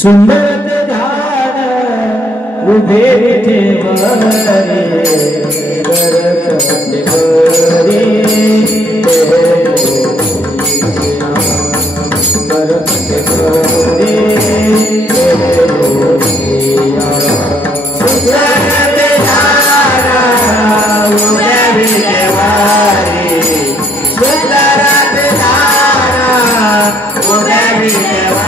सुंदर ध्यान उभे ठेवरे करकट गोरी करकट गोरी सुंदर ध्यान उभे ठेवरे सुंदर ध्यान उभे ठेवरे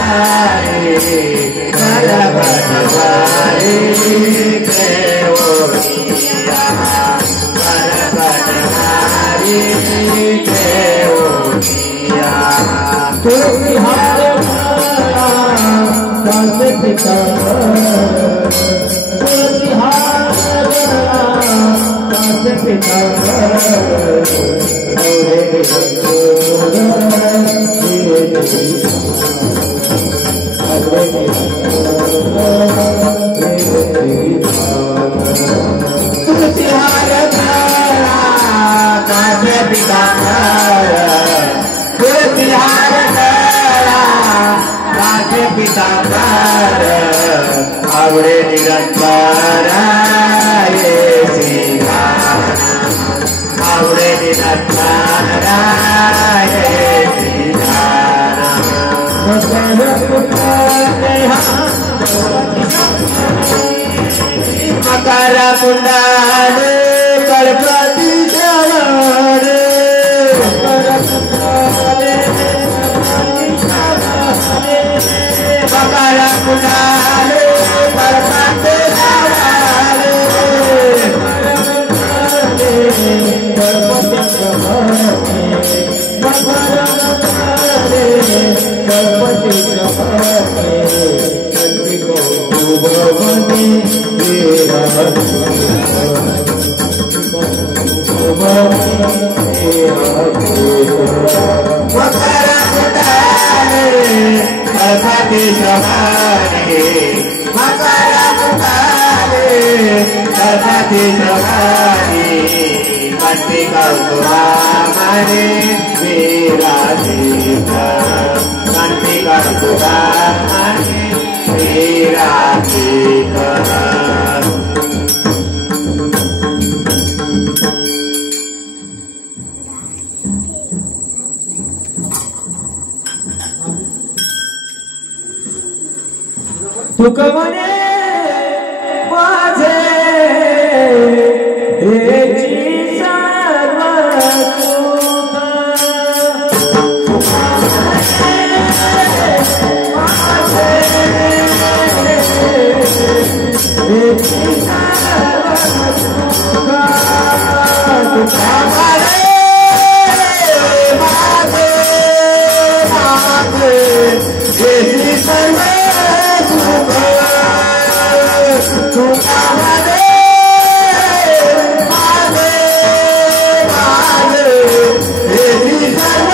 पटवारी केवोनिया पटवारी केवोनिया तुलसी हार दास पिता तुलसी हार दास पिता आवड़े निरंतर आवड़े निरंतर मकर कुंडल गणपति जवान मकर कुंडल गणपति जवान गणपति तुक म्हणे माझे हेची सर्व सुख माझे हेची सर्व सुख तुका म्हणे माझे माझे हेची सर्व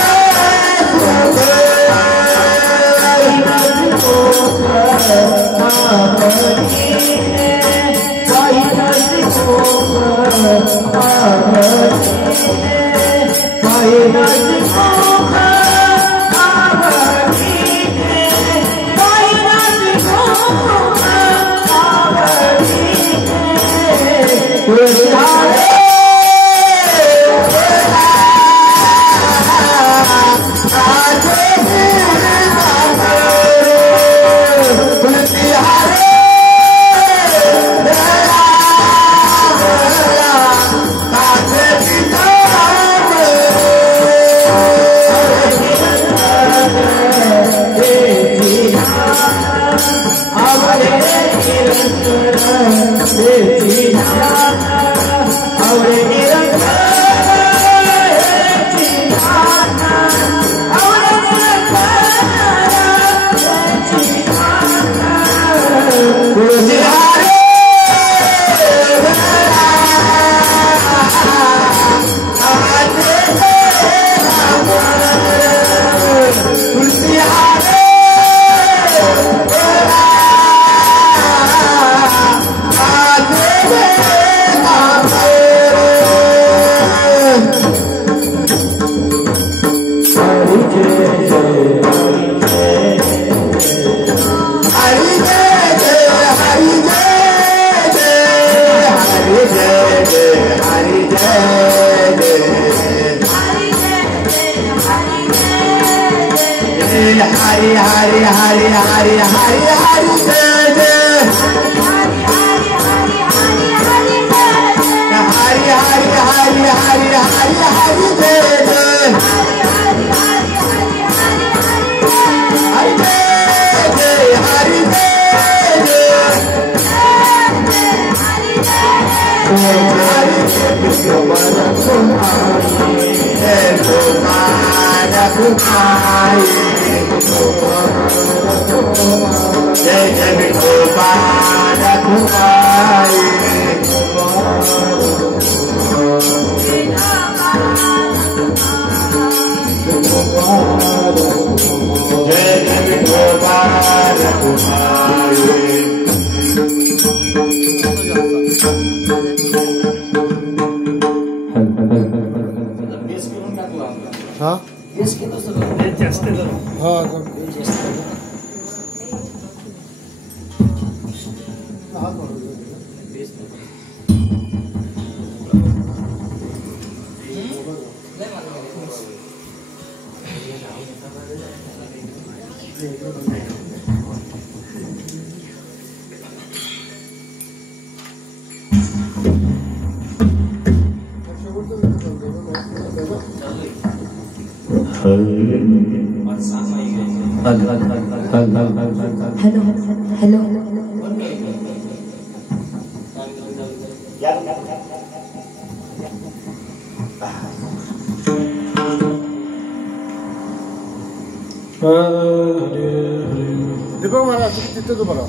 Hari Hari Hari Hari Hari Hari Jai Jai Hari Hari Hari Hari Hari Hari Jai Jai Hari Jai Jai Hari Jai Jai Viఠoba Kumari Jai Jai Viఠoba Kumari हाँ हाँ हेलो देखो महाराज तिथे तो बघा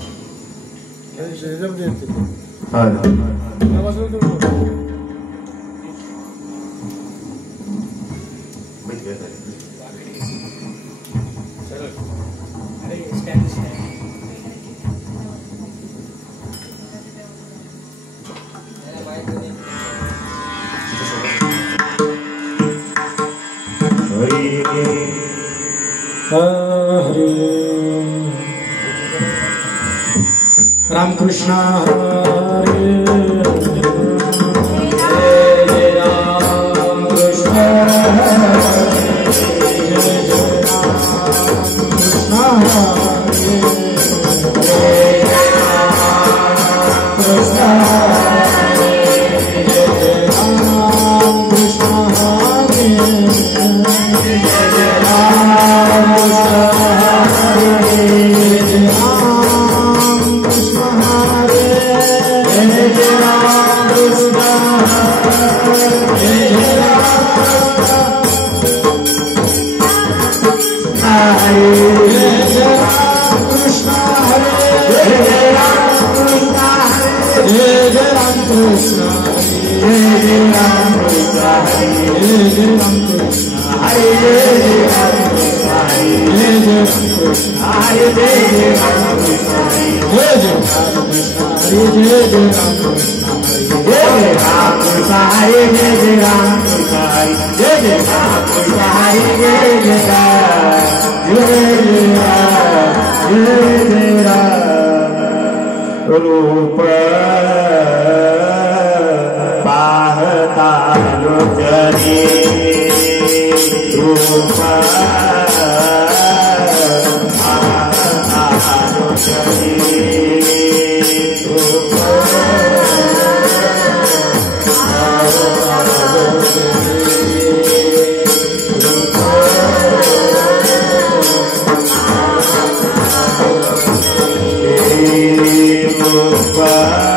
Ramkrishna Hare रूप पाहता लोचनी रूप पाहता लोचनी रूप Bye.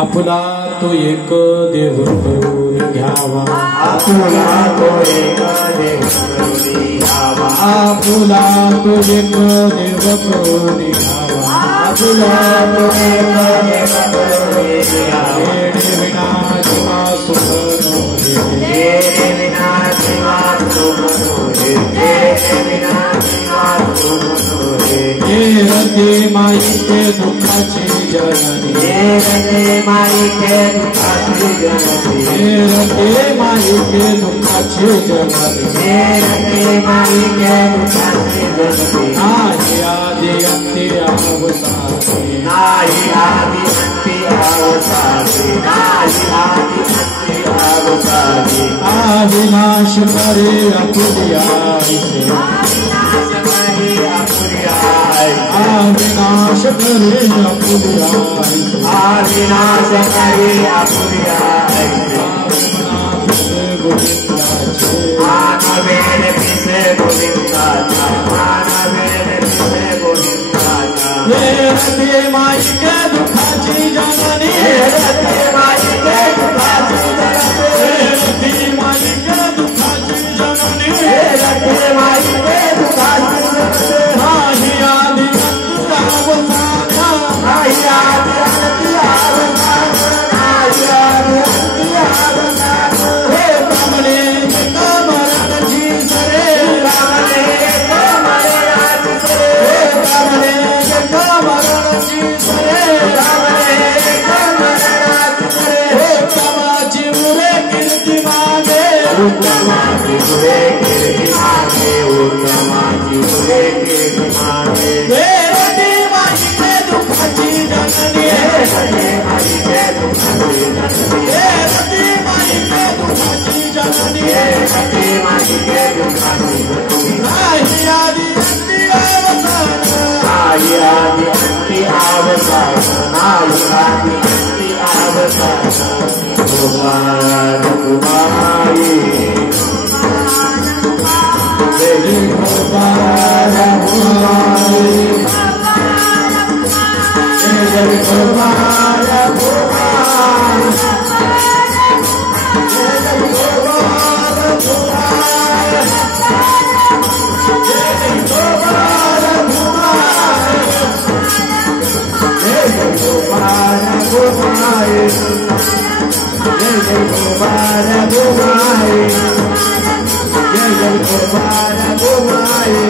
आपुला तो एक देव करून घ्यावा, आपुला तो एक देव करून घ्यावा, आपुला तो एक देव करून घ्यावा, आपुला तो एक देव करून घ्यावा, येणे विना जीवा सुख नोहे, येणे विना जीवा सुख नोहे, येणे विना जीवा सुख नोहे, ये रते माईचे दुःखाची जननी, ये रते माईचे दुःखाची जननी, ये रते माईचे दुःखाची जननी, ये रते माईचे दुःखाची जननी, नाही आदि अंती अवसानी, नाही आदि अंती अवसानी, नाही आदि अंती अवसानी, अविनाश करे अपुरिया से, अविनाश करे अपुरिया से, अविनाश करे अपुरिया से, अविनाश करे अपुरिया से, मानवेन पिसे गोविंदाचा, मानवेन पिसे गोविंदाचा, ये रते माई के दुःखाची जननी, हे रते माई के दुःखाची जननी, ये रते माई के दुःखाची जननी, हे रते माई के दुःखाची जननी, नाही आदि अंती अवसाना, नाही आदि अंती अवसान, नाही आदि अंती अवसान, हे कमले कमरणाची सरे, कमले कमळाची सरे, हे कमले कमरणाची सरे, कमले कमळाची सरे, हे कमाची मुरे कीर्ती मागे, उत्तमाची पुरे कीर्ती मागे, उत्तमाची पुरे कीर्ती मागे, हे रते माई के दुःखाची जननी, हे रते माई के दुःखाची जननी, हे रते माई के दुःखाची जननी, हे रते माई के दुःखाची जननी, नाही आदि अंती अवसाना, नाही आदि अंती अवसान, नाही आदि अंती अवसान, भगवान कुमारी, देवी भगवान कुमारी, देवी भगवान कुमारी, देवी भगवान कुमारी, देवी भगवान कुमारी, देवी भगवान कुमारी, देवी भगवान कुमारी, देवी भगवान कुमारी,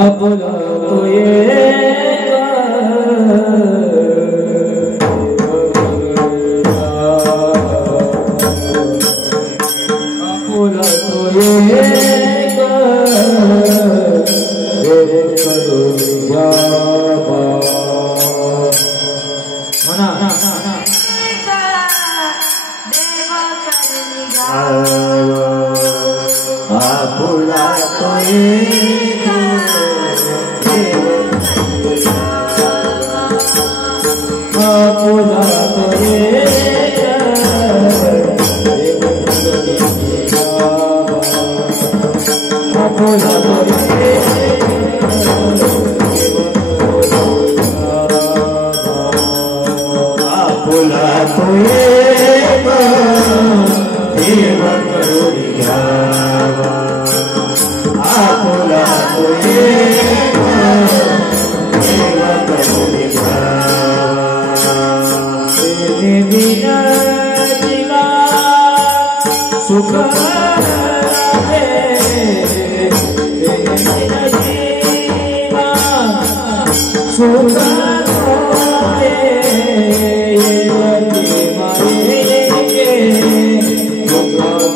अपना तो ये अपना तो ये मना आपुला तो एक देव आपुला तो एक आपुला तो आपुला तो एक देव करुणी घ्यावा आपुला तो एक देव करुणी घ्यावा विना जीवा सुख आहे विना जीवा सुख आहे येवती मायेचे दुःखाचे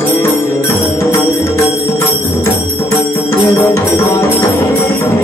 येवती मायेचे दुःखाचे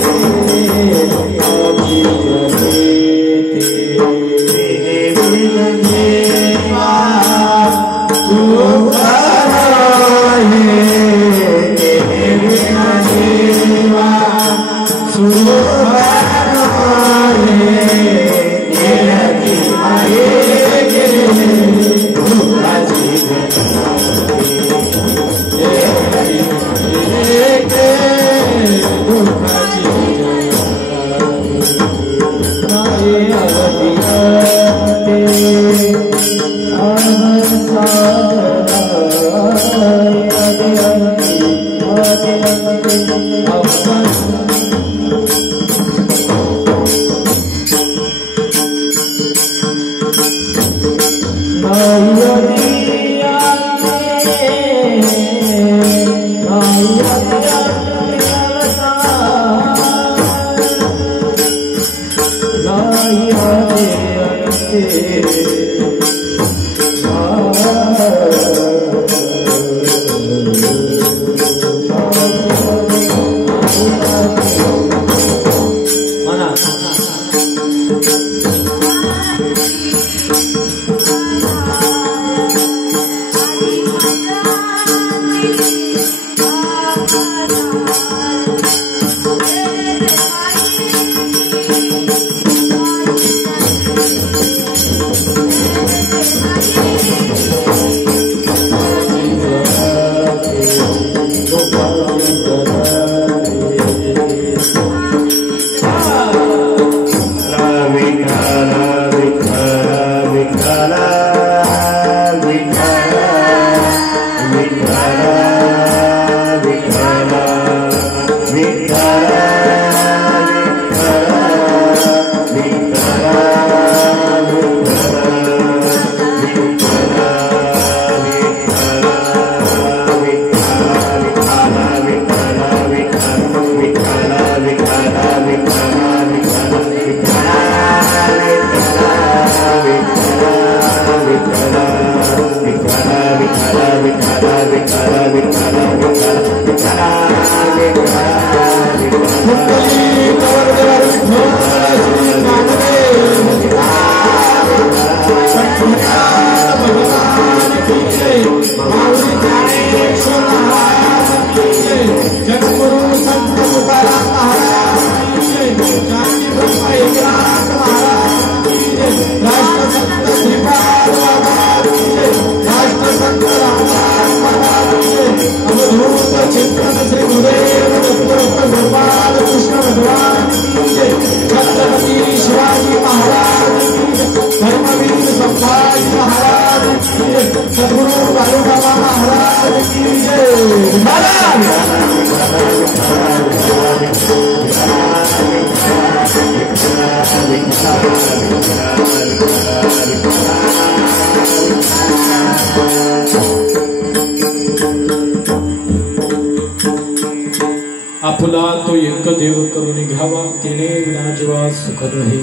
आपुला तो एक देव करून घ्यावा तिने विना जीवा सुख नाही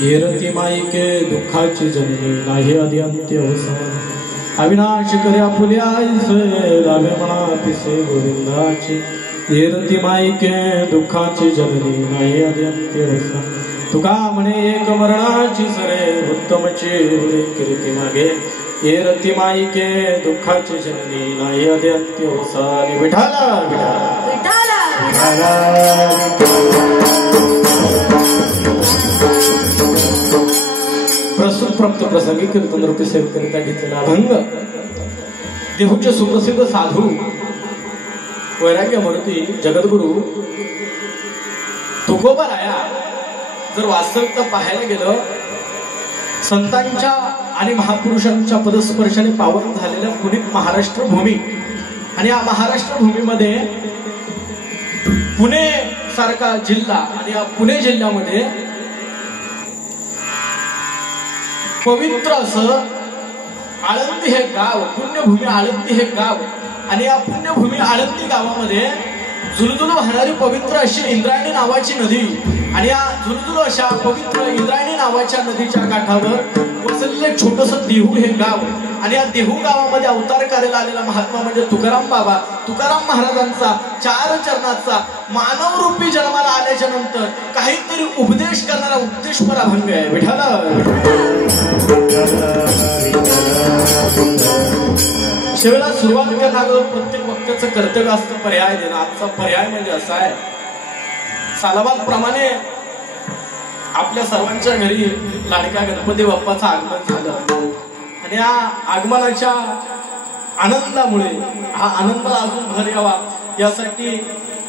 येरती माईके दुःखाची जननी नाही अद्यंत्य अवसान अविनाश करे आपुल्या आईसे लाभे म्हणा पिसे गोविंदाची येरती माईके दुःखाची जननी नाही अद्यंत्य अवसान तुका म्हणे एक मरणाची सरे उत्तमचे उरे कीर्ती मागे ये रती माईके दुःखाची जननी नाही अद्यत्य होसाली विठाला विठाला प्रस्तुत प्राप्त प्रसंगी कीर्तन रूपी सेवकरिता घेतलेला अभंग देहूचे सुप्रसिद्ध साधू वैराग्य मूर्ती जगद्गुरु तुकोबाराया जर वास्तविकता पाहायला गेलं संतांच्या आणि महापुरुषांच्या पदस्पर्शाने पावन झालेल्या पुनीत महाराष्ट्र भूमी आणि या महाराष्ट्र भूमीमध्ये पुणे सारखा जिल्हा आणि या पुणे जिल्ह्यामध्ये पवित्र असं आळंदी हे गाव पुण्यभूमी आळंदी हे गाव आणि या पुण्यभूमी आळंदी गावामध्ये झुलझुल वाहणारी पवित्र अशी इंद्रायणी नावाची नदी आणि या झुलझुल अशा पवित्र इंद्रायणी नावाच्या नदीच्या काठावर वसलेले छोटस देहू हे गाव आणि या देहू गावामध्ये अवतार करायला आलेला महात्मा म्हणजे तुकाराम बाबा तुकाराम महाराजांचा 4 चरणाचा मानव रूपी जन्माला आल्याच्या नंतर काहीतरी उपदेश करणारा उपदेशपर अभंग आहे विठाला शेवटला सुरुवात करण्यावर प्रत्येक वक्त्याचं कर्तव्य असतं पर्याय देणं आजचा पर्याय म्हणजे असा आहे सालाबाद प्रमाणे आपल्या सर्वांच्या घरी लाडक्या गणपती बाप्पाचं आगमन झालं आणि या आगमनाच्या आनंदामुळे हा आनंदाला अजून भर यावा यासाठी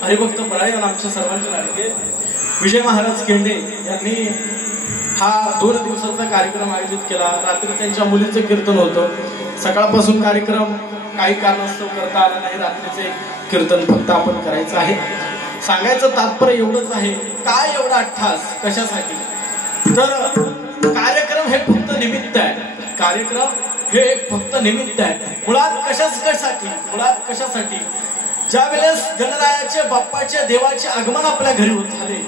हरिभक्त परायण आमच्या सर्वांचे लाडके विजय महाराज केंडे यांनी हा 2 दिवसाचा कार्यक्रम आयोजित केला रात्री त्यांच्या मुलीचं कीर्तन होतं सकाळपासून कार्यक्रम काही कारणास्तव करता आला नाही रात्रीचे कीर्तन फक्त आपण करायचं आहे सांगायचं तात्पर्य एवढंच आहे काय एवढा अट्ठास कशासाठी तर कार्यक्रम हे फक्त निमित्त आहे कार्यक्रम हे एक फक्त निमित्त आहे मुळात कशासाठी ज्या वेळेस गणरायाचे बाप्पाचे देवाचे आगमन आपल्या घरी होत झाले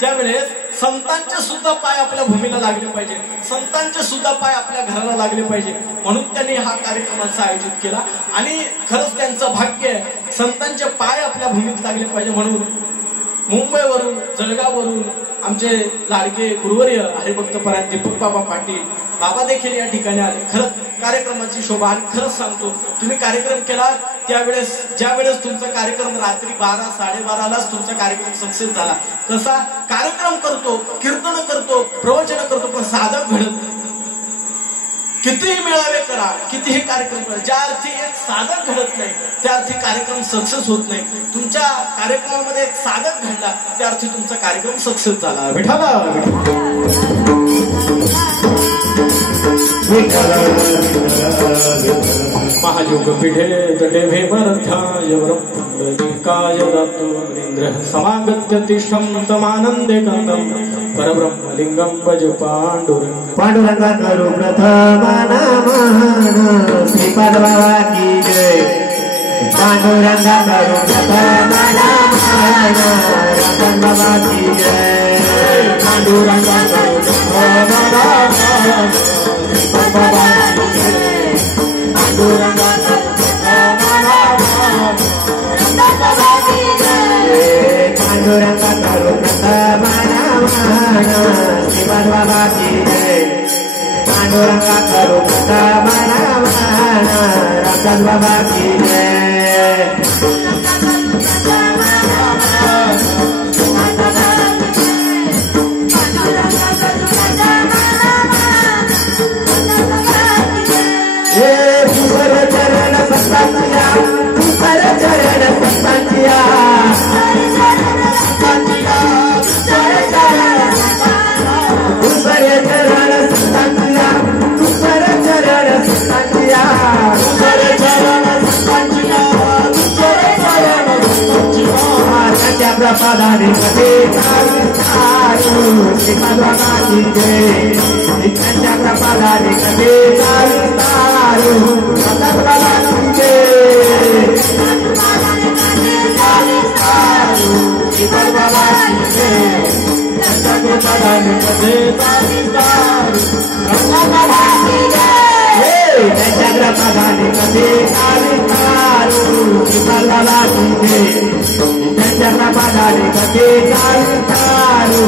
त्यावेळेस संतांचे सुद्धा पाय आपल्या भूमीला लागले पाहिजे संतांचे सुद्धा पाय आपल्या घराला लागले पाहिजे म्हणून त्यांनी हा कार्यक्रमाचा आयोजित केला आणि खरंच त्यांचं भाग्य आहे संतांचे पाय आपल्या भूमीत लागले पाहिजे म्हणून मुंबईवरून जळगाववरून आमचे लाडके गुरुवर्य हरिभक्त परायण दीपक बाबा पाटील बाबा देखील या ठिकाणी आले खरंच कार्यक्रमाची शोभा आणि खरंच सांगतो तुम्ही कार्यक्रम केला त्यावेळेस ज्या वेळेस तुमचा कार्यक्रम रात्री 12-12:30लाच तुमचा कार्यक्रम सक्सेस झाला कसा कार्यक्रम करतो कीर्तन करतो प्रवचन करतो पण साधक घडत कितीही मेळावे करा कितीही कार्यक्रम करा ज्या अर्थी एक साधक घडत नाही त्या अर्थी कार्यक्रम सक्सेस होत नाही तुमच्या कार्यक्रमामध्ये एक साधक घडला त्या अर्थी तुमचा कार्यक्रम सक्सेस झाला विठाला महायोग पीठे तटे भीमरथाय वरपुंडलिकाय दातुरिंद्र समागत्य तिष्ठं तमानंदे कंदं परब्रह्मलिंगं भज पांडुरंगा करू प्रथम नमन श्रीपाद बाबा की जय पांडुरंगा करू प्रथम नमन रतन बाबा की जय पांडुरंगा करू प्रथम नमन श्रीपाद बाबा की जय पांडुरंगा करू प्रथम नमन रतन बाबा की जय पांडुरंगा करू प्रथम नमन श्रीपाद बाबा की जय पांडुरंगा करू प्रथम नमन रतन बाबा की जय चरण संतांचिया चरण संतांचिया प्रपदाने कथे चालू श्रीपाद बाबा की जय त्यांच्या प्रपदाने कथे चालू रतन बाबा की जय श्रीपाद बाबा की जय त्यांच्या प्रपदाने कथे चालू रतन बाबा की जय त्यांच्या प्रपदाने कथे चालू श्रीपाद बाबा की जय त्यांच्या प्रपदाने कथे चालू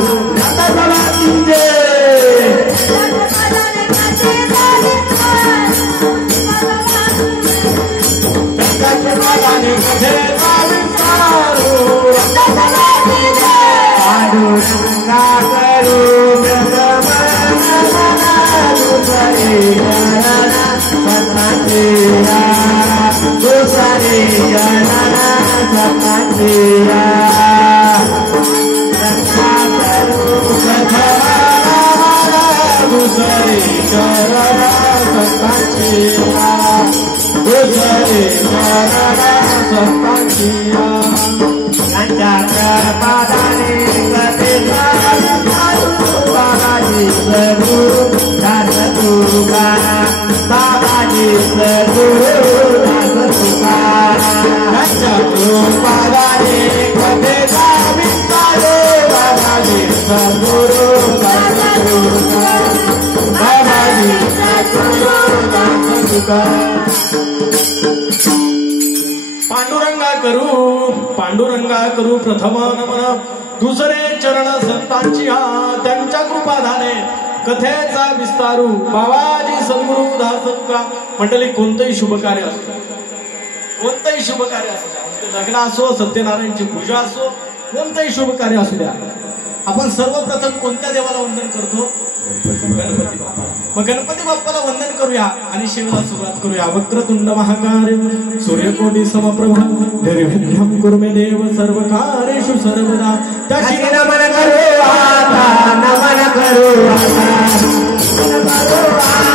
पांडुरंगा करू प्रथम नमन दुसरे चरण संतांची त्यांच्या कृपाधाने कथेचा विस्तारू बाबाजी सद्गुरु दासका मंडळी. कोणतंही शुभ कार्य असो, कोणतंही शुभ कार्य असू द्या, लग्न असो, सत्यनारायणची पूजा असो, कोणतंही शुभ कार्य असू द्या, आपण सर्वप्रथम कोणत्या देवाला वंदन करतो? गणपती बाप्पा. मग गणपती बाप्पाला वंदन करूया आणि शिवाला सुरुवात करूया. वक्रतुंड महाकाय सूर्यकोटी समप्रभा निर्विघ्नं कुरु मे देव सर्व कार्येषु सर्वदा. त्याची नमन करू आता, नमन करू आता, नमन करू आता,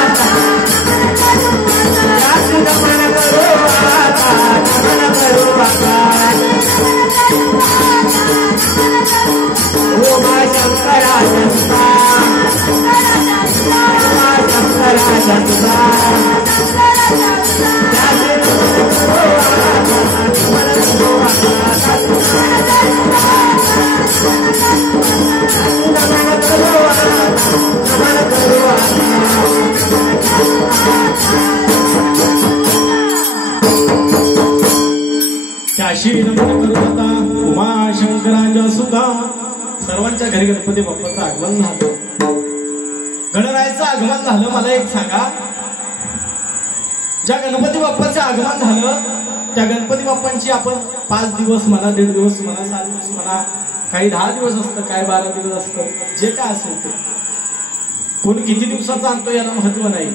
नमन करू आता, नमन करू आता. उमा शंकरा जन्मा, उमा शंकरा जन्मा, त्याचे नमन करू आता, नमन करू आता, नमन करू आता, नमन करू त्याशी नमन करू आता. उमा शंकराच्या सुद्धा सर्वांच्या घरी गणपती बाप्पाचं आगमन झालं. गणरायाचं आगमन झालं. मला एक सांगा, ज्या गणपती बाप्पाचं आगमन झालं त्या गणपती बाप्पांची आपण 5 दिवस म्हणा, 1.5 दिवस म्हणा, 7 दिवस म्हणा, काही 10 दिवस असतं, काय 12 दिवस असतं, जे काय असेल ते. कोण किती दिवसाचा आणतो याला महत्व नाही,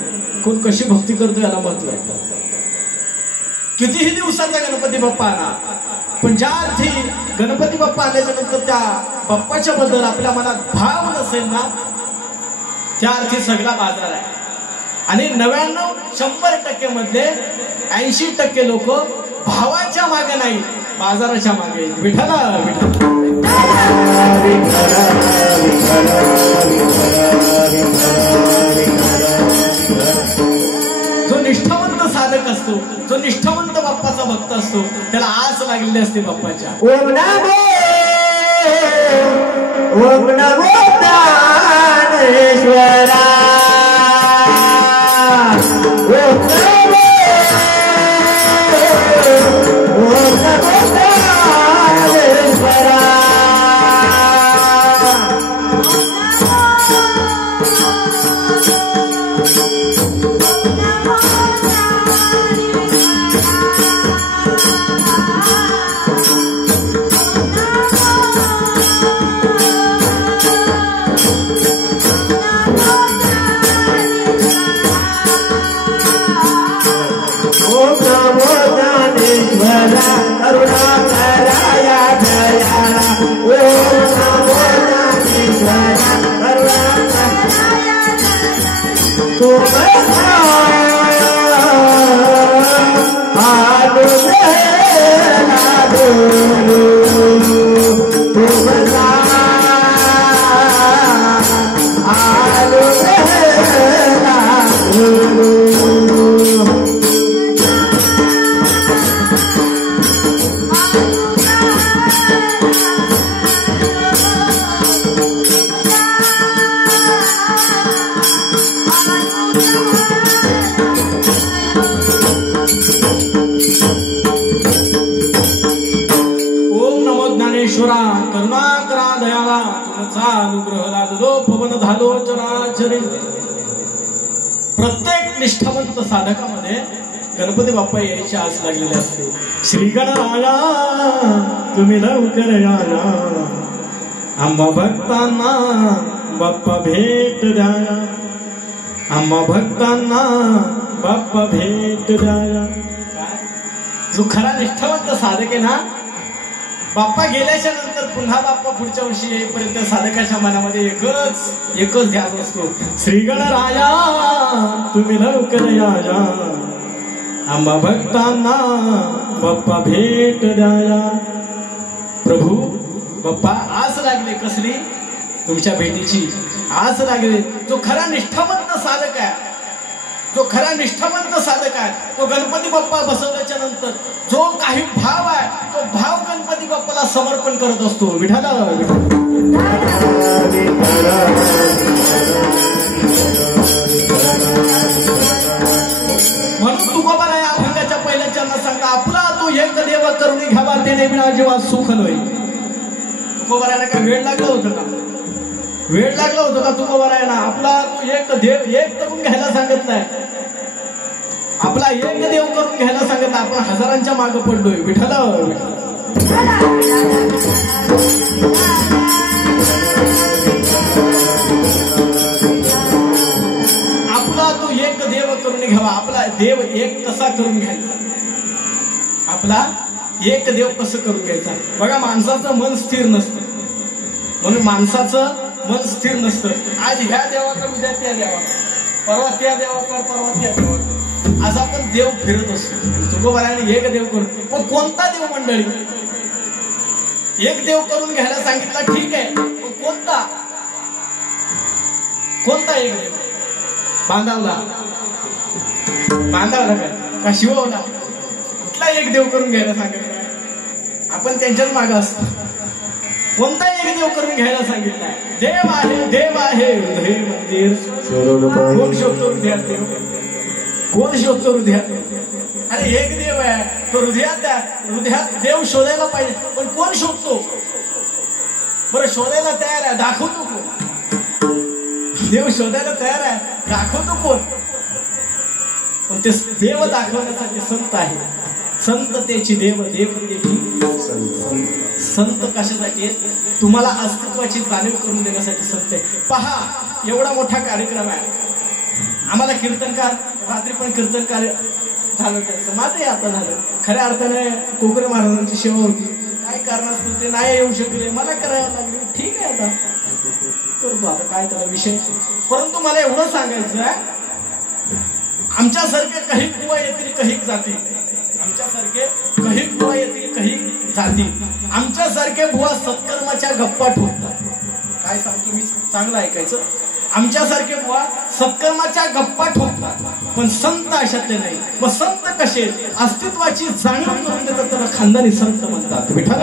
कोण कशी भक्ती करतो याला महत्व आहे. कितीही दिवसाचा गणपती बाप्पा आणा, पण ज्या अर्थी गणपती बाप्पा आल्याच्या नंतर त्या बाप्पाच्या बद्दल आपल्या मनात भाव नसेल ना, त्या अर्थी सगळा बाजार आहे. आणि 99-100% मधले 80% लोक भावाच्या मागे नाही, बाजाराच्या मागे. विठ्ठला विठ्ठला. जो निष्ठावंत साधक असतो, जो निष्ठावंत बाप्पाचा भक्त असतो, त्याला आस लागलेली असते बाप्पाच्या. ओम नमो, ओम नमो ज्ञानेश्वरा, ओम नमो, ओम नमो ज्ञानेश्वरा. करुणा करा दयावा तुमचा अनुग्रह लाभो. प्रत्येक निष्ठावंत साधकामध्ये गणपती बाप्पा यायची आस लागलेली असते. श्री गणराया तुम्ही लवकर याया, आम्हा भक्तांना बाप्पा भेट द्याया, आम्हा भक्तांना बाप्पा भेट द्याया. जो खरा निष्ठावंत साधक आहे ना, बाप्पा गेल्याच्या नंतर पुन्हा बाप्पा पुढच्या वर्षी येईपर्यंत साधकाच्या मनामध्ये एकच ध्यास असतो. श्री गणराया तुम्ही लवकर याया, आम्हा भक्तांना बाप्पा भेट द्याया. प्रभू बाप्पा आस लागले कसली, तुमच्या भेटीची आस लागले. जो खरा निष्ठावंत साधक आहे, जो खरा निष्ठावंत साधक आहे, तो गणपती बाप्पा बसवल्याच्या नंतर जो काही भाव आहे तो भाव गणपती बाप्पाला समर्पण करत असतो. विठाला म्हणून तुकोबारा या अभंगाच्या पहिल्या चरणात सांगता, आपला तो एक देव करुणी घ्यावा तेने विना जीवा सुख नये. तुकोबारायला काय वेळ लागला होतं का? वेळ लागला होतं का तुकोबारायला? आपला तो एक देव एक करून घ्यायला सांगितलाय, आपला एक देव करून घ्यायला सांगितलं. आपण हजारांच्या मागे पडलोय. विठ्ठल आपला तो एक देव करून घ्यावा. आपला देव एक कसा करून घ्यायचा, आपला एक देव कसं करून घ्यायचा. बघा, माणसाचं मन स्थिर नसतं, म्हणून माणसाचं मन स्थिर नसतं. आज ह्या देवाकडे, उद्या त्या देवाकडे, परवा त्या देवाकडे, परवा त्या देवाकडे, आज आपण देव फिरत असतो. तुकोबाराने एक देव करून, पण कोणता देव मंडळी? एक देव करून घ्यायला सांगितला, ठीक आहे, पण कोणता? कोणता एक देव? बांधावला काय का शिववला? कुठला एक देव करून घ्यायला सांगितलं? आपण त्यांच्याच मागे असतो. कोणता एक देव करून घ्यायला सांगितलाय? देव आहे, देव आहे हृदय मंदिर. कोण शोधतो हृदयात देव? कोण शोधतो हृदयात? अरे एक देव आहे, तो हृदयात देव शोधायला पाहिजे, पण कोण शोधतो? बरं, शोधायला तयार आहे, दाखवतो कोण? देव शोधायला तयार आहे, दाखवतो कोण? पण ते देव दाखवण्यासाठी संत आहे. संततेची देव, देव त्याची संत कशासाठी? तुम्हाला अस्तित्वाची जाणीव करून देण्यासाठी संत आहे. पहा, एवढा मोठा कार्यक्रम आहे. आम्हाला कीर्तनकार, रात्री पण कीर्तनकार झालं त्याचं, माझंही आता झालं. खऱ्या अर्थाने कोकरे महाराजांची सेवा होती, काय कारणास्तव ते नाही येऊ शकले, मला करायला लागले. ठीक आहे, आता करतो, आता काय त्याला विषय. परंतु मला एवढं सांगायचं आहे, आमच्यासारखे काही बुवा येतील काही जाती, आमच्यासारखे काही बुवा येतील काही जाती, आमच्यासारखे बुवा सत्कर्माच्या गप्पा ठोकतात. काय सांगतो मी, चांगलं ऐकायचं. आमच्यासारखे बुवा सत्कर्माच्या गप्पा ठोकतात, पण संत अशातले नाही. मग संत कसे? अस्तित्वाची जाणीव करून देतात, त्याला खानदानी संत म्हणतात. विठ्ठल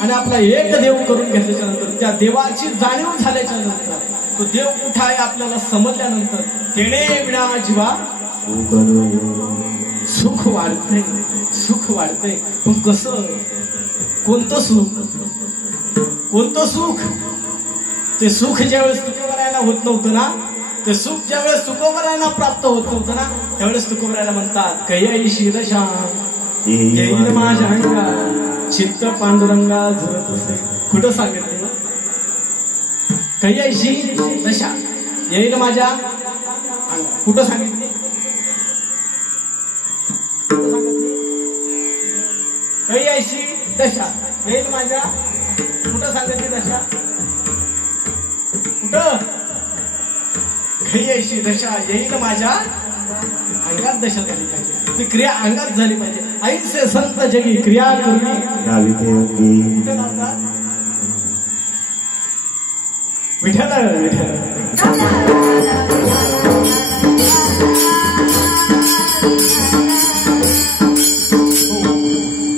आणि आपला एक देव करून घेतल्याच्या नंतर, त्या देवाची जाणीव झाल्याच्या नंतर, तो देव कुठं आहे आपल्याला समजल्यानंतर, तेणे विना जीवा सुख वाढतंय, सुख वाढतंय. पण कसं? कोणतं सुख? कोणतं सुख? ते सुख ज्यावेळेस तुकोबारायला होत नव्हतं ना, ते सुख ज्यावेळेस तुकोबारायला प्राप्त होत नव्हतं ना, त्यावेळेस तुकोबारायला म्हणतात, कैयाईशी दशा येईल माझ्या अंगा, चित्त पांडुरंगा झुरत असे. कुठं सांगितलं? कैयाईशी दशा येईल माझ्या अंगा. कुठं सांगितले? कैयाईशी दशा येईल माझ्या. कुठं सांगितली दशा? कुठं? कैयाईशी दशा येईल माझ्या अंगात. दशा झाली पाहिजे, ती क्रिया अंगात झाली पाहिजे. ऐसे संत जगी क्रिया करुणी कुठे लावतात? विठ्ठल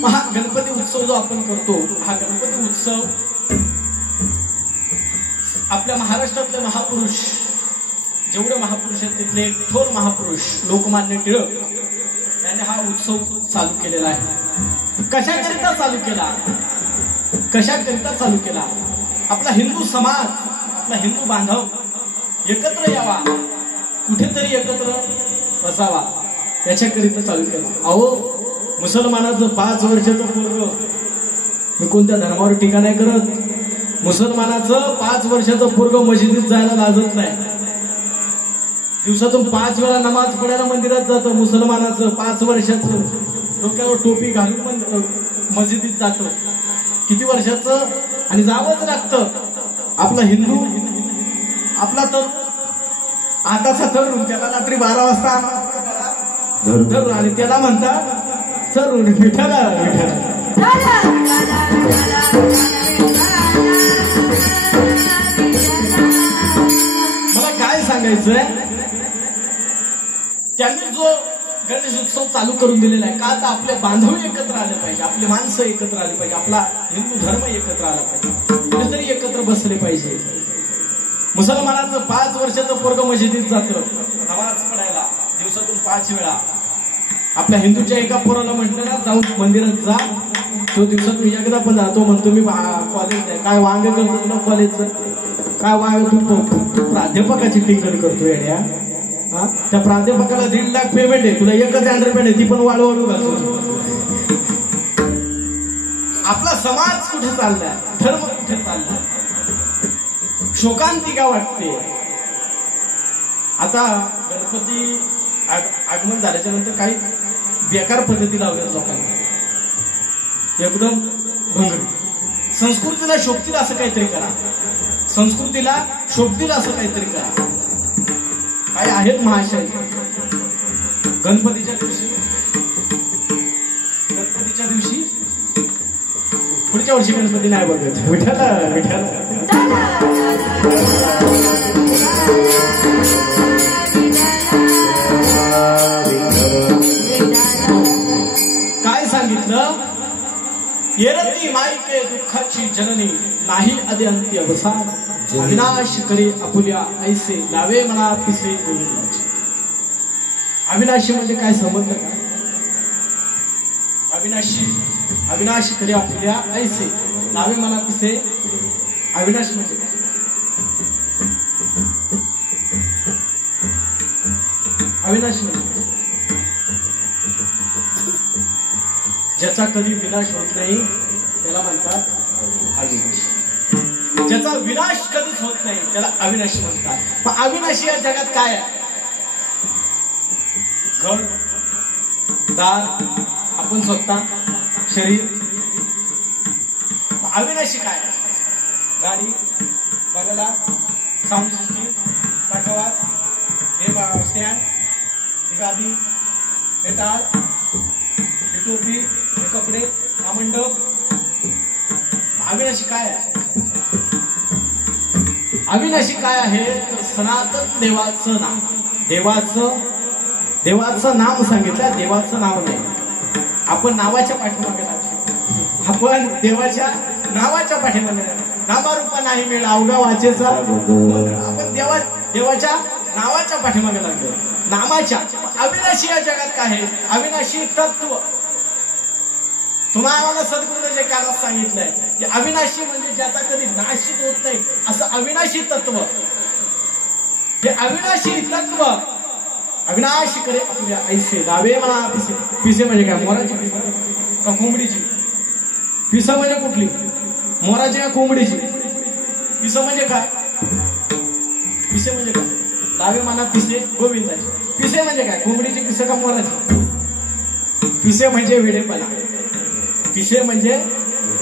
हा गणपती उत्सव जो आपण करतो, हा गणपती उत्सव आपल्या महाराष्ट्रातले महापुरुष, जेवढे महापुरुष आहेत तिथले एक थोर महापुरुष लोकमान्य टिळक त्यांनी हा उत्सव चालू केलेला आहे. कशाकरिता चालू केला? कशाकरिता चालू केला? आपला हिंदू समाज, आपला हिंदू बांधव एकत्र यावा, कुठेतरी एकत्र बसावा, याच्याकरिता चालू केला. अहो, मुसलमानाचं 5 वर्षाचं पोरग, मी कोणत्या धर्मावर टीका नाही करत, मुसलमानाचं 5 वर्षाचं पोरग मशिदीत जायला लाजत नाही. दिवसातून 5 वेळा नमाज पडायला मंदिरात जातं. मुसलमानाचं 5 वर्षाचं डोक्यावर टोपी घालून मस्जिदीत जातं. किती वर्षाचं? आणि जावंच लागतं. आपला हिंदू, आपला तर आताचा तरुण, त्याला रात्री 12 वाजता धरून, आणि त्याला म्हणतात तरुण. विठाला विठाला मला काय सांगायचंय, त्यांनी जो गणेश उत्सव चालू करून दिलेला आहे, का आता आपले बांधव एकत्र आले पाहिजे, आपले माणसं एकत्र आले पाहिजे, आपला हिंदू धर्म एकत्र आला पाहिजे, कुठेतरी एकत्र बसले पाहिजे. मुसलमानाचं 5 वर्षाचं पोरग मशिदीत जातं नमाज पडायला दिवसातून 5 वेळा. आपल्या हिंदूच्या एका पोराला म्हटलं ना, जाऊन मंदिरात जा, तो दिवसातून एकदा पण जातो. म्हणतो मी कॉलेज आहे. काय वांग करतो तुला कॉलेजचं? काय वांग? तू प्राध्यापकाची टिंगल करतो येड्या. त्या प्राध्यापकाला 1.5 लाख पेमेंट आहे, तुला एकच अंडरपेंट आहे, ती पण वाळू घालतो. आपला समाज कुठे चाललाय? धर्म कुठे चाललाय? शोकांतिका वाटते. आता गणपती आगमन झाल्याच्या नंतर काही बेकार पद्धती लावल्यात लोकांनी, एकदम भंगडी. संस्कृतीला शोभतील असं काहीतरी करा, संस्कृतीला शोभतील असं काहीतरी करा. काय आहेत महाशय? गणपतीच्या दिवशी पुढच्या वर्षी गणपती नाही बघत. विठाला विठाला काय सांगितलं? येरती माईके दुःखाची जननी, नाही अद्यंती अवसान, अविनाश करे आपुल्या ऐसे, लावे मना पिसे गोविंदाचे. अविनाशी म्हणजे काय समजलं का? अविनाश करे आपुल्या ऐसे, लावे मना पिसे. अविनाश म्हणजे काय? अविनाश म्हणजे ज्याचा कधी विनाश होत नाही त्याला म्हणतात अविनाशी. ज्याचा विनाश कधीच होत नाही त्याला अविनाशी म्हणतात. पण अविनाशी या जगात काय आहे? घर, दार, आपण स्वतः, शरीर. अविनाशी काय? गाडी, बंगला, साऊंड सिस्टीम, पाठवाज, हे स्टँड, हे गादी, हे टाळ, हे टोपी, हे कपडे, हा मंडप. अविनाशी काय आहे? अविनाशी काय आहे तर सनातन देवाचं नाम. देवाचं नाम सांगितलं, देवाचं नाव नाही. आपण नावाच्या पाठीमागे लागतो, आपण देवाच्या नावाच्या पाठीमागे लागतो. नामारूपा नाही मेळ अवघा वाचेचा. आपण देवाच्या नावाच्या पाठीमागे लागतो, नामाच्या. अविनाशी या जगात काय आहे? अविनाशी तत्व. तुम्हाला सद्गुरूने जे कानात सांगितलंय की अविनाशी म्हणजे ज्याचा कधी नाशित होत नाही, असं अविनाशी तत्व. हे अविनाशी तत्व अविनाशी करे आपल्या ऐसे, लावे मला पिसे. पिसे म्हणजे काय? मोराची पिसे का कोंबडीची? पिस म्हणजे कुठली? मोराची का कोंबडीची? पिस म्हणजे काय? पिसे म्हणजे काय? लावे मला पिसे गोविंदाची. पिसे म्हणजे काय? कोंबडीची पिसे का मोराची? पिसे म्हणजे वेडेपणा. पिसे म्हणजे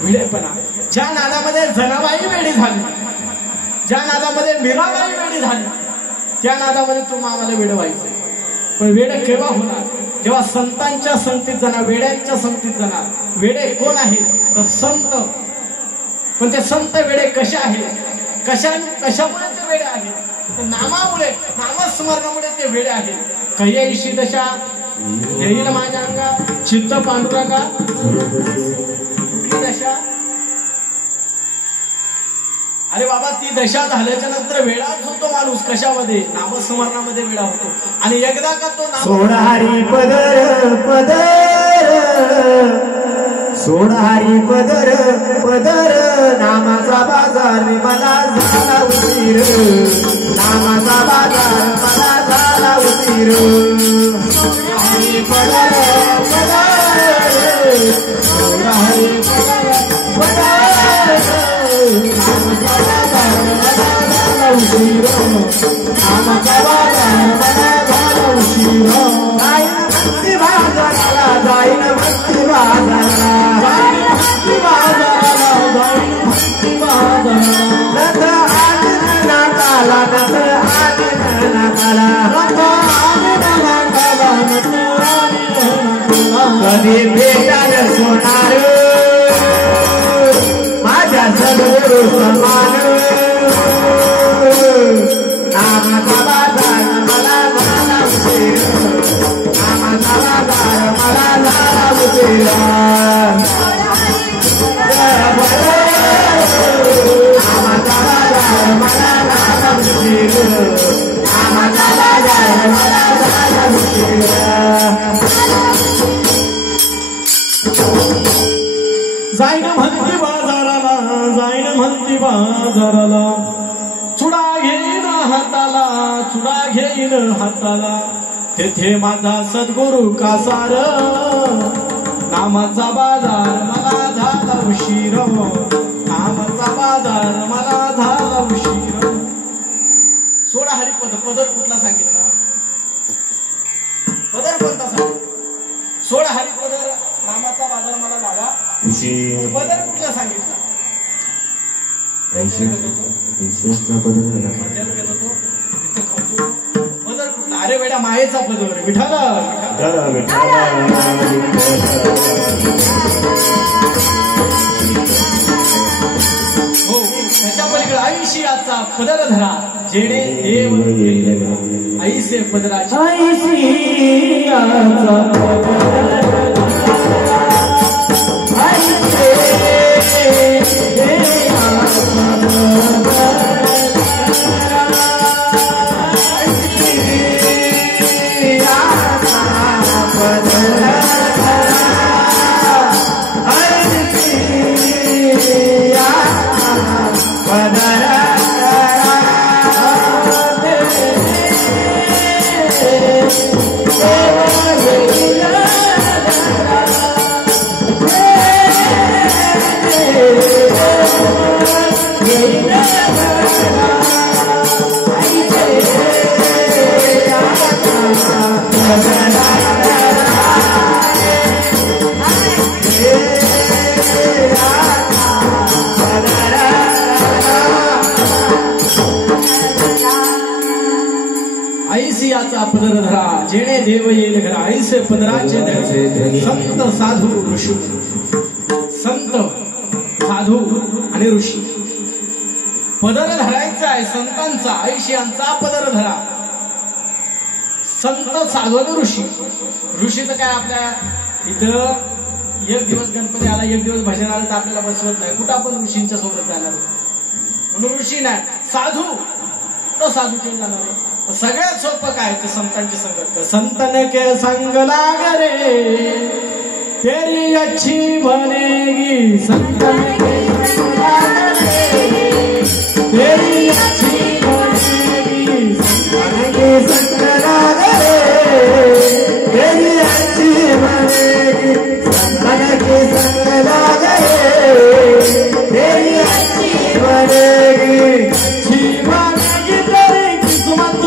वेडेपणा. ज्या नादामध्ये जनाबाई वेडी झाली, ज्या नादामध्ये मीराबाई वेडी झाली, त्या नादामध्ये तुम्ही आम्हाला वेड व्हायचं. पण वेड केव्हा होणार? जेव्हा संतांच्या संगतीत जाणार, वेड्यांच्या संगतीत जाणार. वेडे कोण आहे तर संत. पण ते संत वेडे कसे आहेत? कशामुळे ते वेडे आहेत? तर नामामुळे, नामस्मरणामुळे ते वेडे आहेत. कयैशी दशा येईल माझ्या अंगा, चित्त पांडुरंगा. कुठली दशा? अरे बाबा ती दशा झाल्याच्या नंतर वेळाच होतो माणूस कशामध्ये नामस्मरणामध्ये वेळा होतो आणि एकदा का तो सोडा हरी पदर पदर सोडा हरी पदर पदर नामाचा बाजार मला झाला उशीर नामाचा बाजार मला झाला उशीर हरी पदर पदर सोडा हरी पदर पदर नामाचा बाजार मला झाला उशीर नामाचा बाजार मला झाला उशीर भक्ती बाजाराला जाईन भक्ती बाजाराला भक्ती बाजाराला जाईन भक्ती बाजाराला रथ आदिन नाकाला रथ आदिन नाकाला रथ आदिन नाकाला रथ आदिन नाकाला कधी भेटाल सोनार माझ्या सगळे समान नामाचा बाजार मला झाला उशीर नामाचा बाजार मला झाला उशीर नामाचा बाजार मला झाला उशीर नामाचा बाजार मला झाला उशीर जाईन म्हणती बाजाराला जाईन म्हणती बाजाराला चुडा घेईन हाताला चुडा घेईन हाताला तेथे माझा सद्गुरु कासार नामाचा बाजार मला झाला उशीर नामाचा बाजार मला झाला उशीर सोडा हरिपद पदर कुठला सांगितला पदर कोणता सांग सोडा हरिपदर नामाचा बाजार मला झाला पदर कुठला सांगितला पदर कुठला अरे बेटा मायेचा पदर विठाला हो त्याच्या पलीकडे आयुष्याचा पदर धरा जेणे देव ऐसे पदराची आयुष्याचा ऐसियाचा पदर धरा जेणे देव येईल घरा ऐसे पदराचे धरे संत साधू ऋषी संत साधू आणि ऋषी पदर धरायचा आहे संतांचा ऐशियांचा पदर धरा संत साधू आणि ऋषी ऋषीचं काय आपल्या इथं एक दिवस गणपती आला एक दिवस भजन आलं तर आपल्याला बसवत नाही कुठं आपण ऋषींच्या सोबत जाणार म्हणून ऋषी नाही साधू कुठं साधूचे जाणार आहे सगळ्यात सोपं काय ते संतांची संगत संतन के संग लाग रे तेरी अच्छी बनेगी संतन के संग लाग रे तेरी अच्छी बनेगी संतन के संग लाग रे तेरी अच्छी बनेगी संतन के संग लाग रे तेरी अच्छी बनेगी अच्छी बनेगी तेरी किस्मत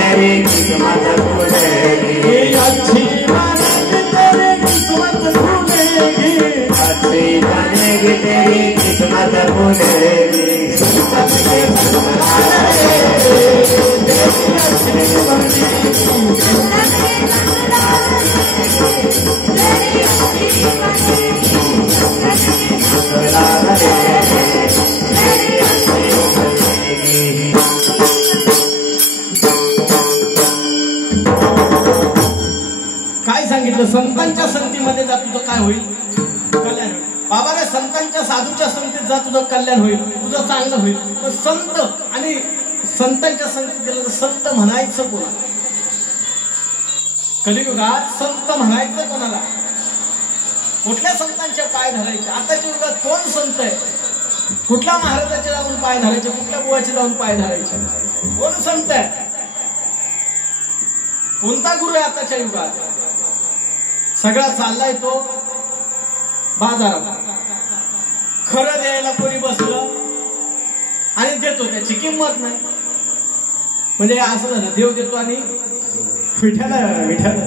तेरी किस्मत भूलेगी अच्छी बनेगी तेरी किस्मत भूलेगी अच्छी बनेगी तेरी किस्मत भूलेगी काय सांगितलं संतांच्या संगतीमध्ये जा तुझं काय होईल कल्याण होईल बाबाने संतांच्या साधूच्या संगतीत जा, तुझं कल्याण होईल, तुझं चांगलं होईल. पण संत आणि संतांच्या संगतीत गेलं तर संत म्हणायचं कोणाला? कलियुगात संत म्हणायचं कोणाला? कुठल्या संतांचे पाय धरायचे? आताच्या युगात कोण संत आहे? कुठल्या महाराजाचे जाऊन पाय धरायचे? कुठल्या बुवाचे जाऊन पाय धरायचे? कोण संत आहे? कोणता गुरु आहे आताच्या युगात? सगळा चाललाय तो बाजारात. खरं द्यायला कोणी बसलं आणि देतो, त्याची किंमत नाही. म्हणजे असं झालं, देव देतो आणि विठ्ठल विठ्ठल.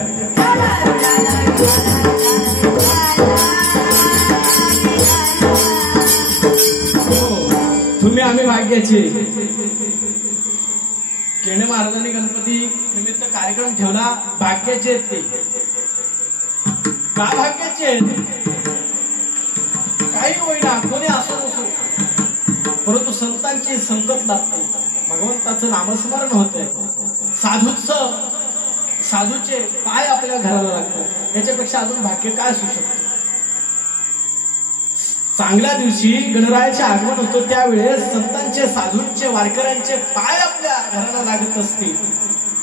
तुम्ही आम्ही भाग्याचे. केणे महाराजांनी गणपती निमित्त कार्यक्रम ठेवला. भाग्याचे आहेत ते. का भाग्याचे आहेत? काही होईना, कोणी असो नसो, परंतु संतांची संगत लागते, भगवंताचं नामस्मरण होतंय, साधूचे पाय आपल्या घराला लागतात. याच्यापेक्षा अजून भाग्य काय असू शकतं? चांगल्या दिवशी गणरायाचे आगमन होतं, त्यावेळेस संतांचे, साधूंचे, वारकऱ्यांचे पाय आपल्या घराला लागत असतील,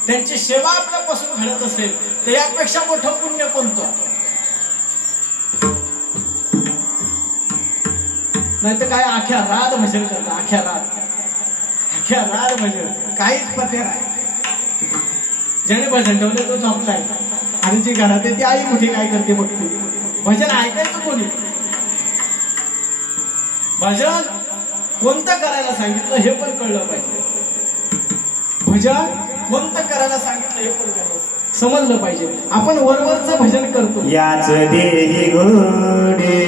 त्यांची सेवा आपल्यापासून घडत असेल, तर यापेक्षा मोठं पुण्य कोणतं? नाही तर काय अख्या रात भजन करता, अख्या रात भजन, काहीच पत्या नाही. ज्याने भजन ठेवलं तो झोपलाय, आणि जी घरात आहे ती आई मोठी काय करते बघते. भजन ऐकायचं कोणी? भजन कोणतं करायला सांगितलं हे पण कळलं पाहिजे. भजन कोणतं करायला सांगितलं हे पण समजलं पाहिजे. आपण वरवरचं भजन करतो. याच देही घोडे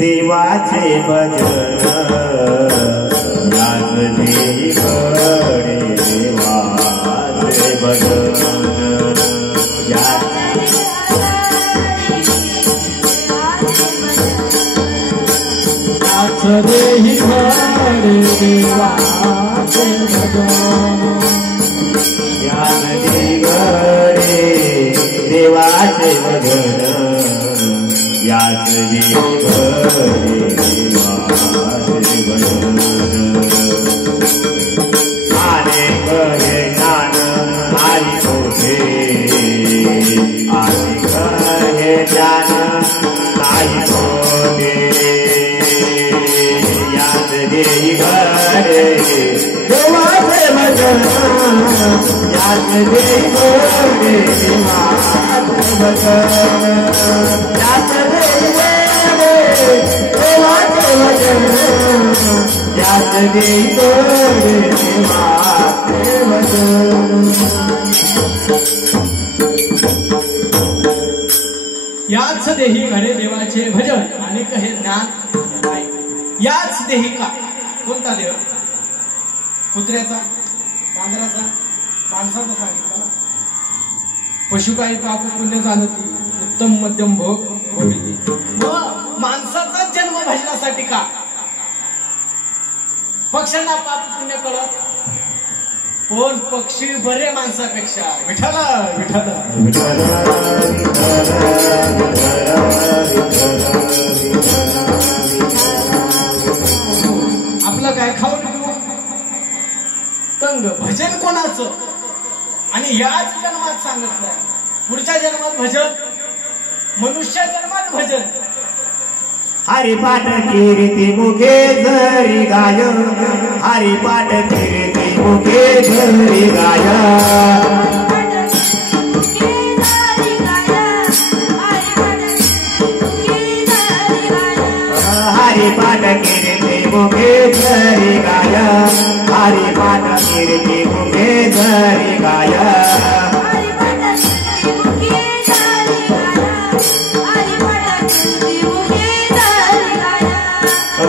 देवाचे भजन, याच देही घोडे देवाचे भजन, याच देही घोडे देवाचे भजन, याच देही घोडे देवाचे भजन, याच देही घोडे देवाचे भजन. अनेक हे ज्ञान आई मोठे, अनेक हे ज्ञान आई मोठे, याच देही घोडे देवाचे भजन, याच देही घोडे देवाचे भजन, याच देही घोडे देवाचे भजन, याच देही घोडे देवाचे भजन. याच देही घडे देवाचे भजन, अनेक हे ज्ञान नाही. याच देही का? कोणता देव? कुत्र्याचा, मांजराचा, माणसाचा सांगितलं ना. पशु काही पाप पुण्य जाणती, उत्तम मध्यम भोग भोगिती. मग माणसाचा जन्म भजनासाठी का? पक्ष्यांना पाप पुण्य कळत, पण पक्षी बरे माणसापेक्षा. विठ्ठल विठ्ठल आपलं काय खाऊन पिऊन तंग. भजन कोणाचं? आणि याच जन्मात सांगितलंय, पुढच्या जन्मात भजन, मनुष्य जन्मात भजन. हरिपाठ कीर्ती मुखे धरी गाय, हरिपाठ कीर्ती मुखे धरी गाय, हरिपाठ कीर्ती मुखे धरी गाय, हरिपाठ कीर्ती मुखे धरी गाय,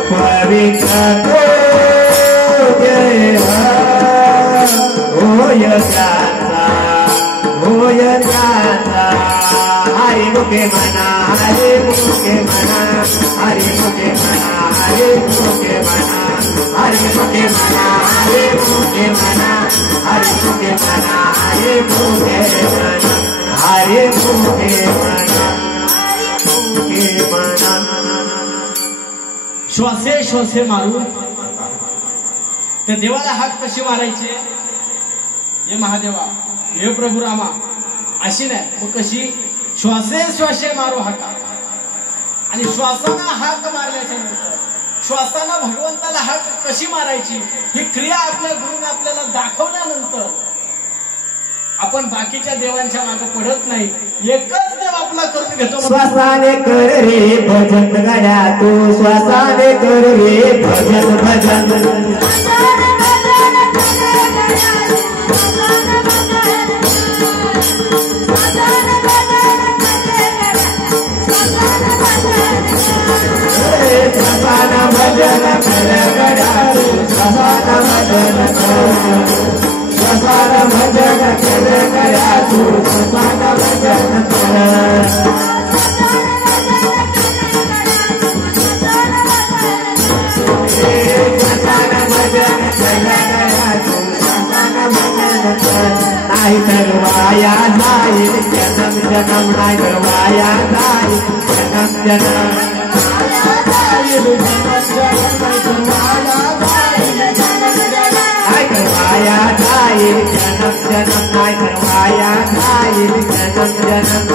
पवित्र तो देवा होय त्याचा, होय त्याचा. हरि मुखे म्हणा, हरि मुखे म्हणा, हरि मुखे म्हणा, हरि मुखे म्हणा, हरि मुखे म्हणा, हरि मुखे म्हणा, हरि मुखे म्हणा, हरि मुखे म्हणा, हरि मुखे म्हणा, मुखे म्हणा. श्वासे श्वासे मारून त्या देवाला हाक कशी मारायचे? हे महादेवा, हे प्रभू रामा, अशी नाही, मग कशी? श्वासे श्वासे मारू हाका. आणि श्वासानं हाक मारल्याच्या नंतर श्वासानं भगवंताला हाक कशी मारायची ही क्रिया आपल्या गुरुने आपल्याला दाखवल्यानंतर आपण बाकीच्या देवांच्या मागे पडत नाही. एकच देव आपला करून घेतो. श्वासाने कर रे भजन गड्या तू, श्वासाने कर रे भजन भजन. श्वासाना भजन कर गड्या तू, श्वासाना भजन कर. श्वासाना भजन कर गड्या तू, श्वासाना भजन कर. नाही तर वाया जाईल जन्म जन्म, नाही तर वाया जाईल जन्म जन्म. नाही तर वाया जाईल जन्म जन्म, नाही तर वाया जाईल जन्म जन्म.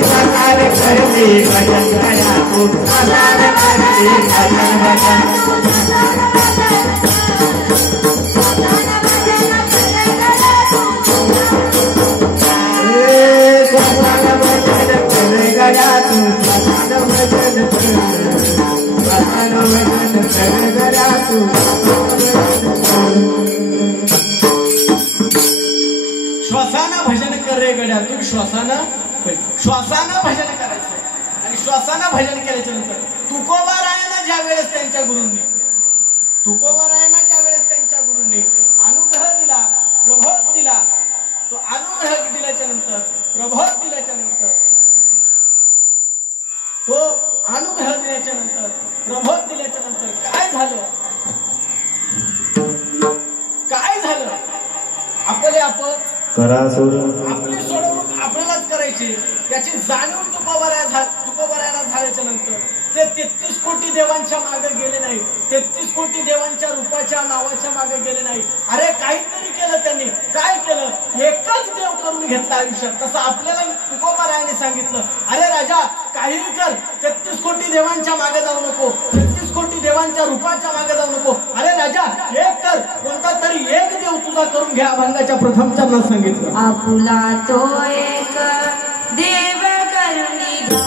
श्वासाने कर रे भजन गड्या तू, श्वासाने कर रे भजन भजन. श्वासाने भजन कर गड्या तू, श्वासाने भजन कर. श्वासाने भजन कर गड्या तू. श्वासानं भजन कर रे गड्या तू, श्वासानं भजन करायचं. आणि श्वासानं भजन केल्याच्या नंतर तुकोबारायांना ज्या वेळेस त्यांच्या गुरूंनी अनुग्रह दिला, प्रबोध दिला, तो अनुग्रह दिल्याच्या नंतर, प्रबोध दिल्याच्या नंतर, तो अनुग्रह दिल्याच्या नंतर, प्रबोध दिल्याच्या नंतर काय झालं? आपली सोडवणूक आपल्यालाच करायची याची जाणीव तुकोबारायाला झाल्याच्या नंतर ते 33 कोटी देवांच्या मागे गेले नाही, 33 कोटी देवांच्या रूपाच्या नावाच्या मागे गेले नाही. अरे काहीतरी केलं त्यांनी. काय केलं? एकच देव करून घेतला आयुष्यात. तसं आपल्याला तुकोबारायाने सांगितलं, अरे राजा काहीही कर, 33 कोटी देवांच्या मागे जाऊ नको, 33 कोटी देवांच्या रूपाच्या मागे जाऊ नको. अरे राजा एक कर, कोणता तरी एक देव तुझा करून घ्या. अभंगाच्या प्रथम चरणात सांगितलं, आपुला तो एक देव करुणी घ्या.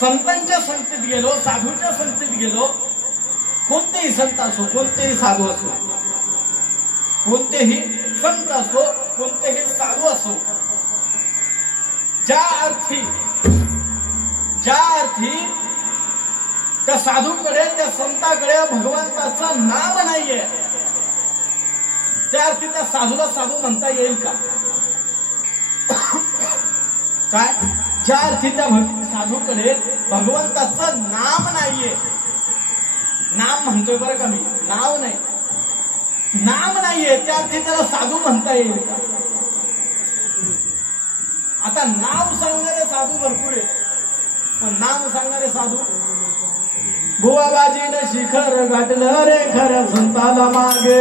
संतांच्या संगतीत गेलो, साधूच्या संगतीत गेलो, कोणतेही संत असो, कोणतेही साधू असो, कोणतेही संत असो, कोणतेही साधू असो, ज्या ज्या अर्थी त्या साधूकडे त्या संताकडे भगवंताचं नाम नाहीये त्या अर्थी त्या साधूला साधू म्हणता येईल का? काय? ज्या अर्थी त्या साधूकडे भगवंताचं नाम नाहीये, नाम म्हणतोय बरं का मी, नाव नाही, नाम नाहीये, त्या अर्थी त्याला साधू म्हणता येईल का? आता नाव सांगणारे साधू भरपूर आहे, पण नाम सांगणारे साधू बुवाबाजीनं शिखर गाठलं रे खऱ्या संताला मागे,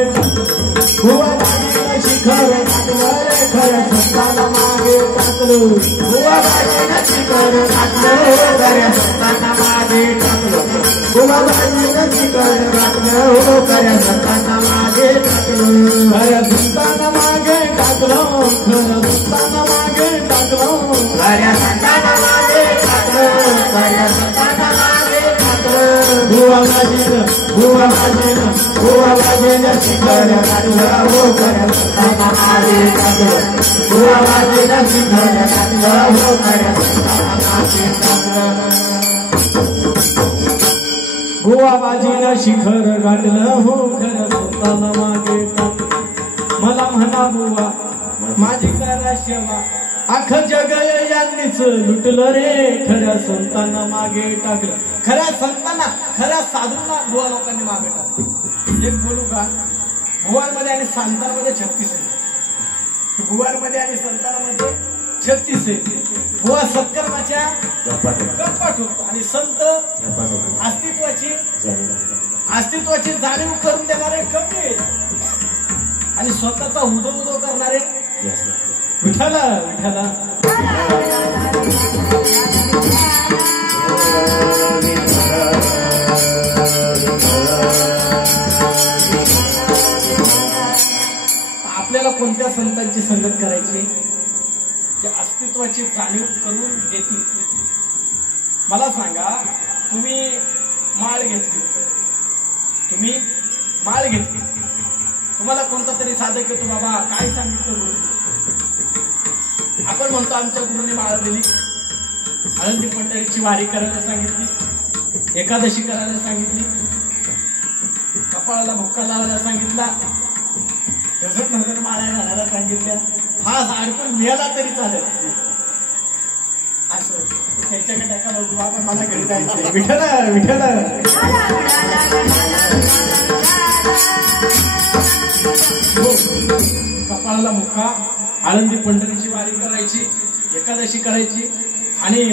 बुवाबाजीनं शिखर गाठलं रे खऱ्या संताला मागे टाकलं, बुवाबाजीनं शिखर गाठलं रे खऱ्या संताला मागे टाकलं, बुवाबाजीनं शिखर गाठलं हो खऱ्या संताला मागे टाकलं, खऱ्या संताला मागे टाकलं, खऱ्या संताला मागे टाकलं, खऱ्या संताला मागे टाकलं, खऱ्या संताला मागे टाकलं, बुवाबाजीनं शिखर गाठलं हो खऱ्या संताला मागे टाकलं, बुवाबाजीनं शिखर गाठलं हो खऱ्या संताला मागे टाकलं, बुवाबाजीनं शिखर गाठलं हो खऱ्या संताला मागे टाकलं. मला म्हणा बुवा माझी करा सेवा, अख जग यांनीच लुटलं रे खऱ्या संतांना मागे टाकलं. खऱ्या संतांना, खऱ्या साधूंना बुवा लोकांनी मागे टाकलं. एक बोलू का, भुवांमध्ये आणि संतांमध्ये 36 आहे, भुवांमध्ये आणि संतांमध्ये 36 आहे. बुवा सत्कर्माच्या गप्पा ठोकतो आणि संत अस्तित्वाची जाणीव करून देणारे कमी आहेत आणि स्वतःचा उदो करणारे विठाला विठाला. आपल्याला कोणत्या संतांची संगत करायची जे अस्तित्वाची जाणीव करून देतील? मला सांगा, तुम्ही माळ घेतली, तुम्हाला कोणता तरी साधक येतो, बाबा काय सांगितलं गुरु? आपण म्हणतो आमच्या गुरुने माळ दिली, आळंदी पंढरीची वारी करायला सांगितली, एकादशी करायला सांगितली, कपाळाला भुक्का लावायला सांगितला, नजर माळ्या घालायला सांगितल्या. हा ऐकून मिळाला तरी चालेल असं त्यांच्याकडे टाका बघू, आपण मला घरी जायचं विठ्ठल विठ्ठल. कपाळाला मुक्का, आळंदी पंढरीची वारी करायची, एकादशी करायची आणि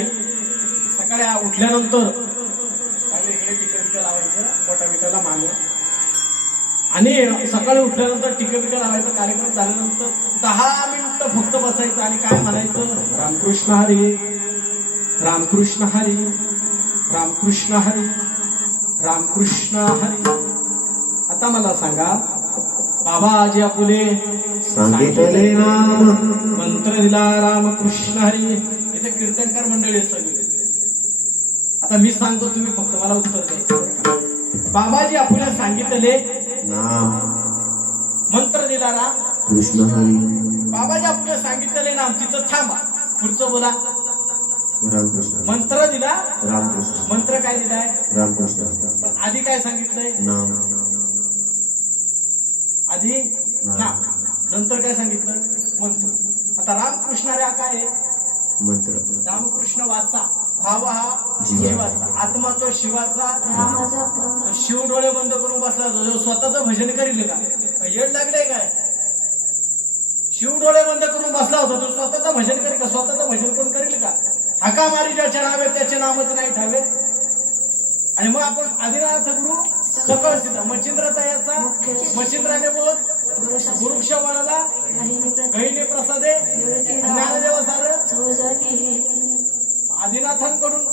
सकाळी उठल्यानंतर काय इकडे टिकट लावायचं, पोटा बिटाला मागं, आणि सकाळी उठल्यानंतर टिकट लावायचा. कार्यक्रम झाल्यानंतर 10 मिनिटं फक्त बसायचं आणि काय म्हणायचं, रामकृष्ण हरी, रामकृष्ण हरी, रामकृष्ण हरी, रामकृष्ण हरी. आता मला सांगा, बाबाजी आपुले सांगितले नाम, मंत्र दिला रामकृष्ण हरी. इथे कीर्तनकार मंडळी सगळे. आता मी सांगतो, तुम्ही फक्त मला उत्तर द्यायचं. बाबाजी आपुले सांगितले नाम, मंत्र दिला रामकृष्ण हरी. बाबाजी आपुले सांगितले नाम, तिथं थांबा, पुढचं बोला रामकृष्ण. मंत्र दिला रामकृष्ण, मंत्र काय दिलाय रामकृष्ण, पण आधी काय सांगितलंय नाम, आधी नाम, नंतर काय सांगितलं मंत्र. आता रामकृष्ण हरी काय आहे मंत्र, रामकृष्ण वाचा, भाव हा जीवाचा, आत्मा तो शिवाचा, शिव डोळे बंद करून बसला, स्वतःच भजन करील का? येड लागले काय? शिव डोळे बंद करून बसला होता, तो स्वतःच भजन करेल का? स्वतःच भजन कोण करेल का? हाका मारी ज्याचे नावे त्याचे नामच नाही ठावे. आणि मग आपण आदिनाथ गुरु सकळ सीता, मच्छिंद्राचा याचा मच्छिंद्राने बोल गुरुक्ष वळला गहिनी प्रसादे ज्ञानदेव सार. आदिनाथांकडून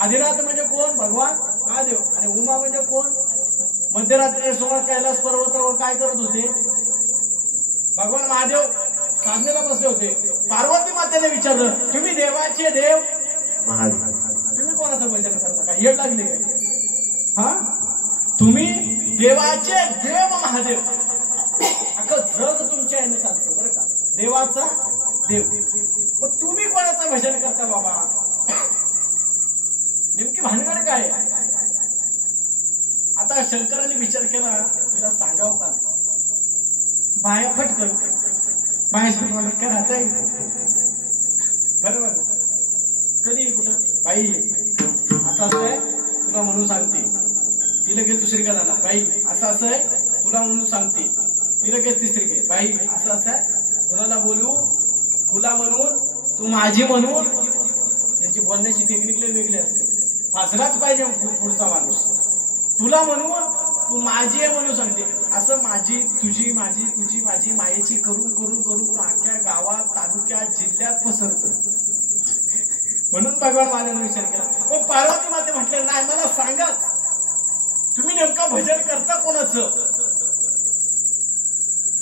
आदिनाथ म्हणजे कोण? भगवान महादेव. आणि उमा म्हणजे कोण? मध्यरात्री समोर कैलास पर्वतावर काय करत होते? भगवान महादेव साधनेला बसले होते. पार्वती मातेने विचारलं, तुम्ही देवाचे देव महादेव, तुम्ही कोणाचं भजन करता? काय येड लागले काय? हा, तुम्ही देवाचे देव महादेव. अख्खं जग तुमच्या याने चालतं बरं का, देवाचा देव. पण तुम्ही कोणाचं भजन करता बाबा? नेमकी भानगड काय आहे? आता शंकरांनी विचार केला, तिला सांगावं का? बाया फटकन बाया काय राहता येईल बरोबर. कधी कुठं बाई असं असं आहे तुला म्हणून सांगते, ती लगेच दुसरीकडे जाणार. बाई असं असं आहे तुला म्हणून सांगते, ती लगेच तिसरीकडे. बाई असं असं आहे, कुणाला बोलू, तुला म्हणून, तू माझी म्हणून. त्यांची बोलण्याची टेक्निक वेगळी असते. फासलाच पाहिजे पुढचा माणूस. तुला म्हणून, तू माझी आहे म्हणून सांगते. असं माझी तुझी माझी तुझी माझी मायेची करून करून करून अख्ख्या गावात तालुक्यात जिल्ह्यात पसरतो. म्हणून भगवान महादेवाने विचार केला. मग पार्वती माते म्हटले नाही मला सांगाच, तुम्ही नेमकं भजन करता कोणाचं?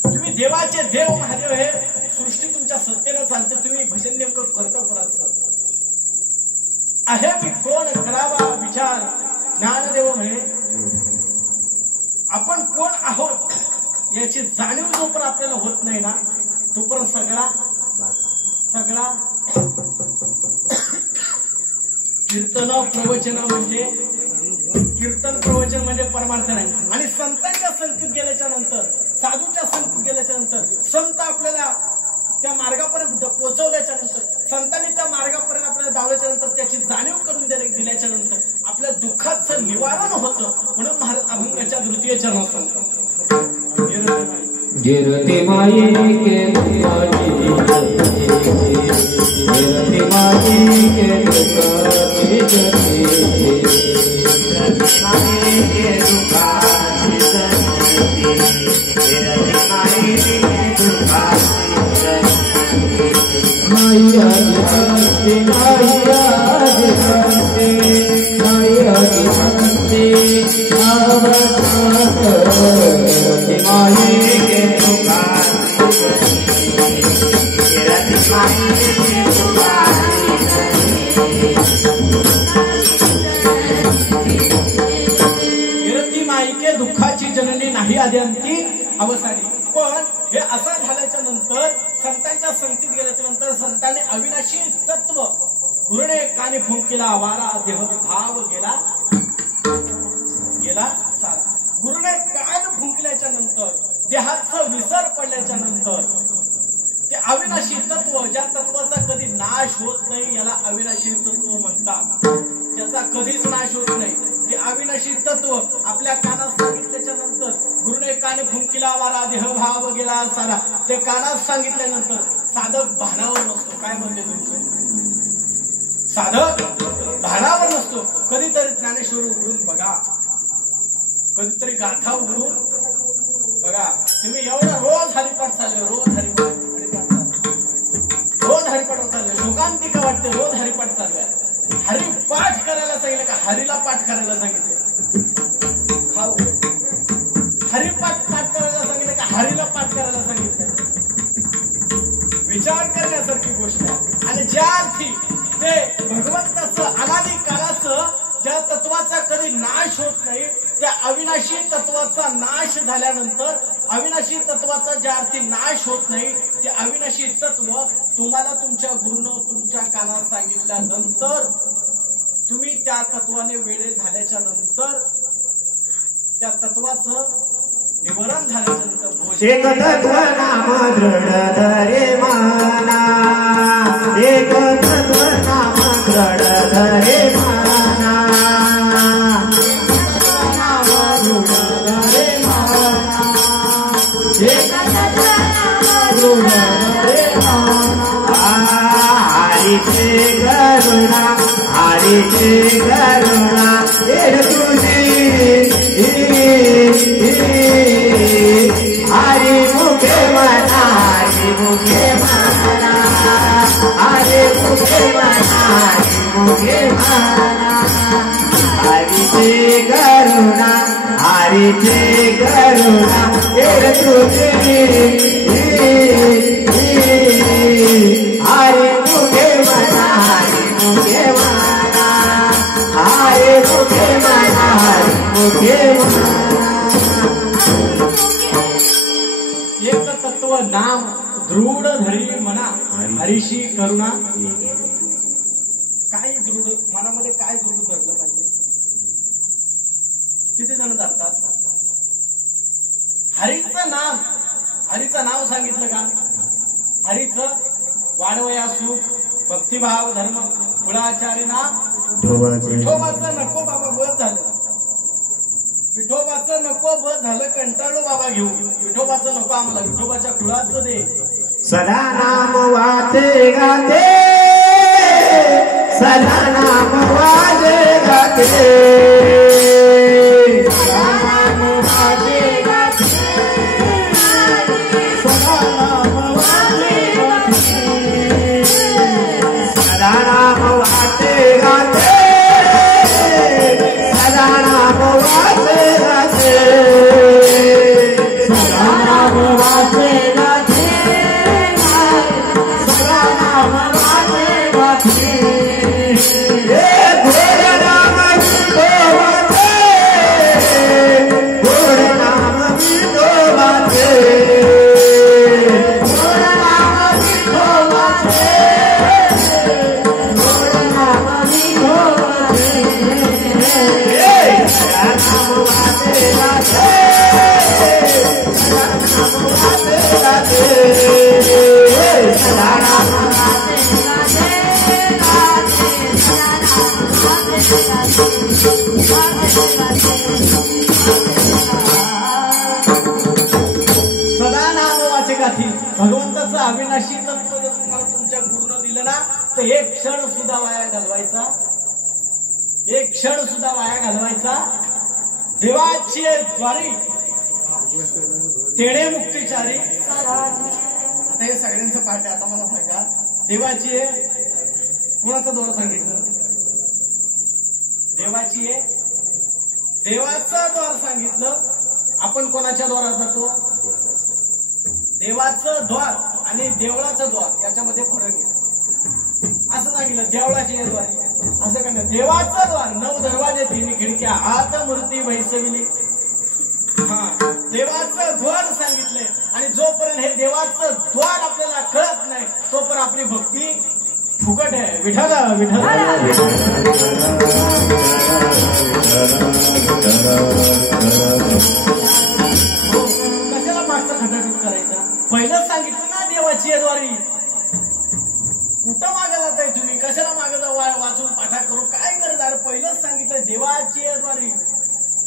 तुम्ही देवाचे देव महादेव, हे सृष्टी तुमच्या सत्तेनं चालते, तुम्ही भजन नेमकं करता कोणाचं? आहे मी कोण करावा विचार? ज्ञानदेव म्हणे आपण कोण आहोत याची जाणीव जोपर्यंत आपल्याला होत नाही ना, तोपर्यंत सगळा कीर्तन प्रवचन म्हणजे परमार्थ नाही. आणि संतांच्या संगतीत गेल्याच्या नंतर, साधूच्या संगतीत गेल्याच्या नंतर, संत आपल्याला त्या मार्गापर्यंत पोहोचवल्याच्या नंतर, संतांनी त्या मार्गापर्यंत आपल्याला दावल्याच्या नंतर, त्याची जाणीव करून दिल्याच्या नंतर आपल्या दुःखाचं निवारण होतं. म्हणून महाराज अभंगाच्या तृतीय चरण सांगतात, गिरती माई के दुखाची, गिरती माई के दुखाची जती, गिरती माई के दुखाची जती, गिरती माई के दुखाची जती. मैया जगते मैया जगते मैया जगते आवत गिरती माई के दुखाची गिरती माई के दुखाची गिरती माई के दुःखाची जननी नाही आद्यांती अवसानी. पण हे असं झाल्याच्या नंतर, संतांच्या संगतीत गेल्याच्या नंतर, संतांनी अविनाशी तत्व गुरुने कानी फुंकीला, वारा देह भाव गेला सारा. गुरुने कान फुंकल्याच्या नंतर, देहाचं विसर पडल्याच्या नंतर, ते अविनाशी तत्व, ज्या तत्वाचा कधी नाश होत नाही, याला अविनाशी तत्व म्हणतात. ज्याचा कधीच नाश होत नाही, ते अविनाशी तत्व आपल्या कानात सांगितल्याच्या नंतर, गुरुने कान फुंकीला, वारा देह भाव गेला सारा, ते कानात सांगितल्यानंतर साधक भानावर नसतो. काय म्हणते तुमचं? साधक भानावर नसतो. कधीतरी ज्ञानेश्वर उघडून बघा, कधीतरी गाथा उघडून बघा. तुम्ही एवढा रोज हरिपाठ चालले, रोज हरिपाठ चालले, शोकांतिका वाटते, रोज हरिपाठ चालू आहे. हरिपाठ करायला सांगितलं का हरीला पाठ करायला सांगितलं? खाऊ. हरिपाठ पाठ करायला सांगितलं का हरीला पाठ करायला सांगितलं? विचार करण्यासारखी गोष्ट आहे. आणि ज्या अर्थी ते भगवंताचं अनादी काळाचं, ज्या तत्वाचा कधी नाश होत नाही, त्या अविनाशी तत्वाचा नाश झाल्यानंतर, अविनाशी तत्वाचा ज्या अर्थी नाश होत नाही, ते अविनाशी तत्व तुम्हाला तुमच्या गुरुनं तुमच्या कानात सांगितल्यानंतर, तुम्ही त्या तत्वाने वेडे झाल्याच्या नंतर, त्या तत्वाचं निवारण झाल्याच्या नंतर, एक तत्व नाम दृढ धरे माना, एक तत्व नाम दृढ धरे माना, नाम दृढ धरे माना, एक तत्व नाम दृढ धरे माना. हरीचे करुणा, हरीचे करुणा एक तुझी, हरी मुखे मना, हरी मुखे मना, हरी मुखे मना, हरी मुखे मना. हरीचे करुणा, हरीचे करुणा एक तुझी, हरी मुखे मना, हरी मुखे मना, हरी मुखे मना, हरी मुखे मना. एक तत्व नाम दृढ धरी मना, हरीशी करुणा काय दृढ मनामध्ये काय दृढ धरलं पाहिजे? किती जण धरतात? हरीचं नाव सांगितलं का? हरीचं वाढवया सुख भक्तिभाव धर्म कुळाचार्य नाम विठोबाचं नको बाबा बस झालं. विठोबाचं नको बस झालं. कंटाळलो बाबा घेऊ. विठोबाचं नको आम्हाला. विठोबाच्या कुळाचं दे. सदा नाम वाचे गाते सदा नाम वाजे गाते सदा नाम वाजे गाते सदा नाम वाजे गाते सदा नाम वाचे गाते सदा नाम वाचे गाते सदा नाम वाचे गाते सदा नाम वाचे गाते सदा नाम वाचे गाथी. भगवंताचं अविनाशी तत्व जर तुम्हाला तुमच्या गुरुनं दिलं ना तर एक क्षण सुद्धा वाया घालवायचा. एक क्षण सुद्धा वाया घालवायचा. देवाची द्वारी तेडे मुक्तिचारी. आता हे सगळ्यांचं पाठ आहे. आता मला सांगा देवाची आहे कुणाचं द्वार सांगितलं? देवाची आहे देवाचं द्वार सांगितलं. आपण कोणाच्या द्वारात जातो? देवाचं द्वार आणि देवळाचं द्वार याच्यामध्ये फरक आहे. असं सांगितलं देवळाची द्वारी. असं काय नाही. देवाचं द्वार 9 दरवाजे 3 खिडक्या हात मूर्ती बैसविली. हा देवाचं द्वार सांगितलंय. आणि जोपर्यंत हे देवाचं द्वार आपल्याला कळत नाही तोपर्यंत आपली भक्ती फुकट आहे. विठ्ठल विठ्ठल. कशाला मागचा खटाटूट करायचा? पहिलंच सांगितलं ना देवाची द्वारी. कुठं मागे जाताय तुम्ही? कशाला मागे जाऊ वाचून पाठा करून काय गरज आहे? पहिलंच सांगितलं देवाची द्वारी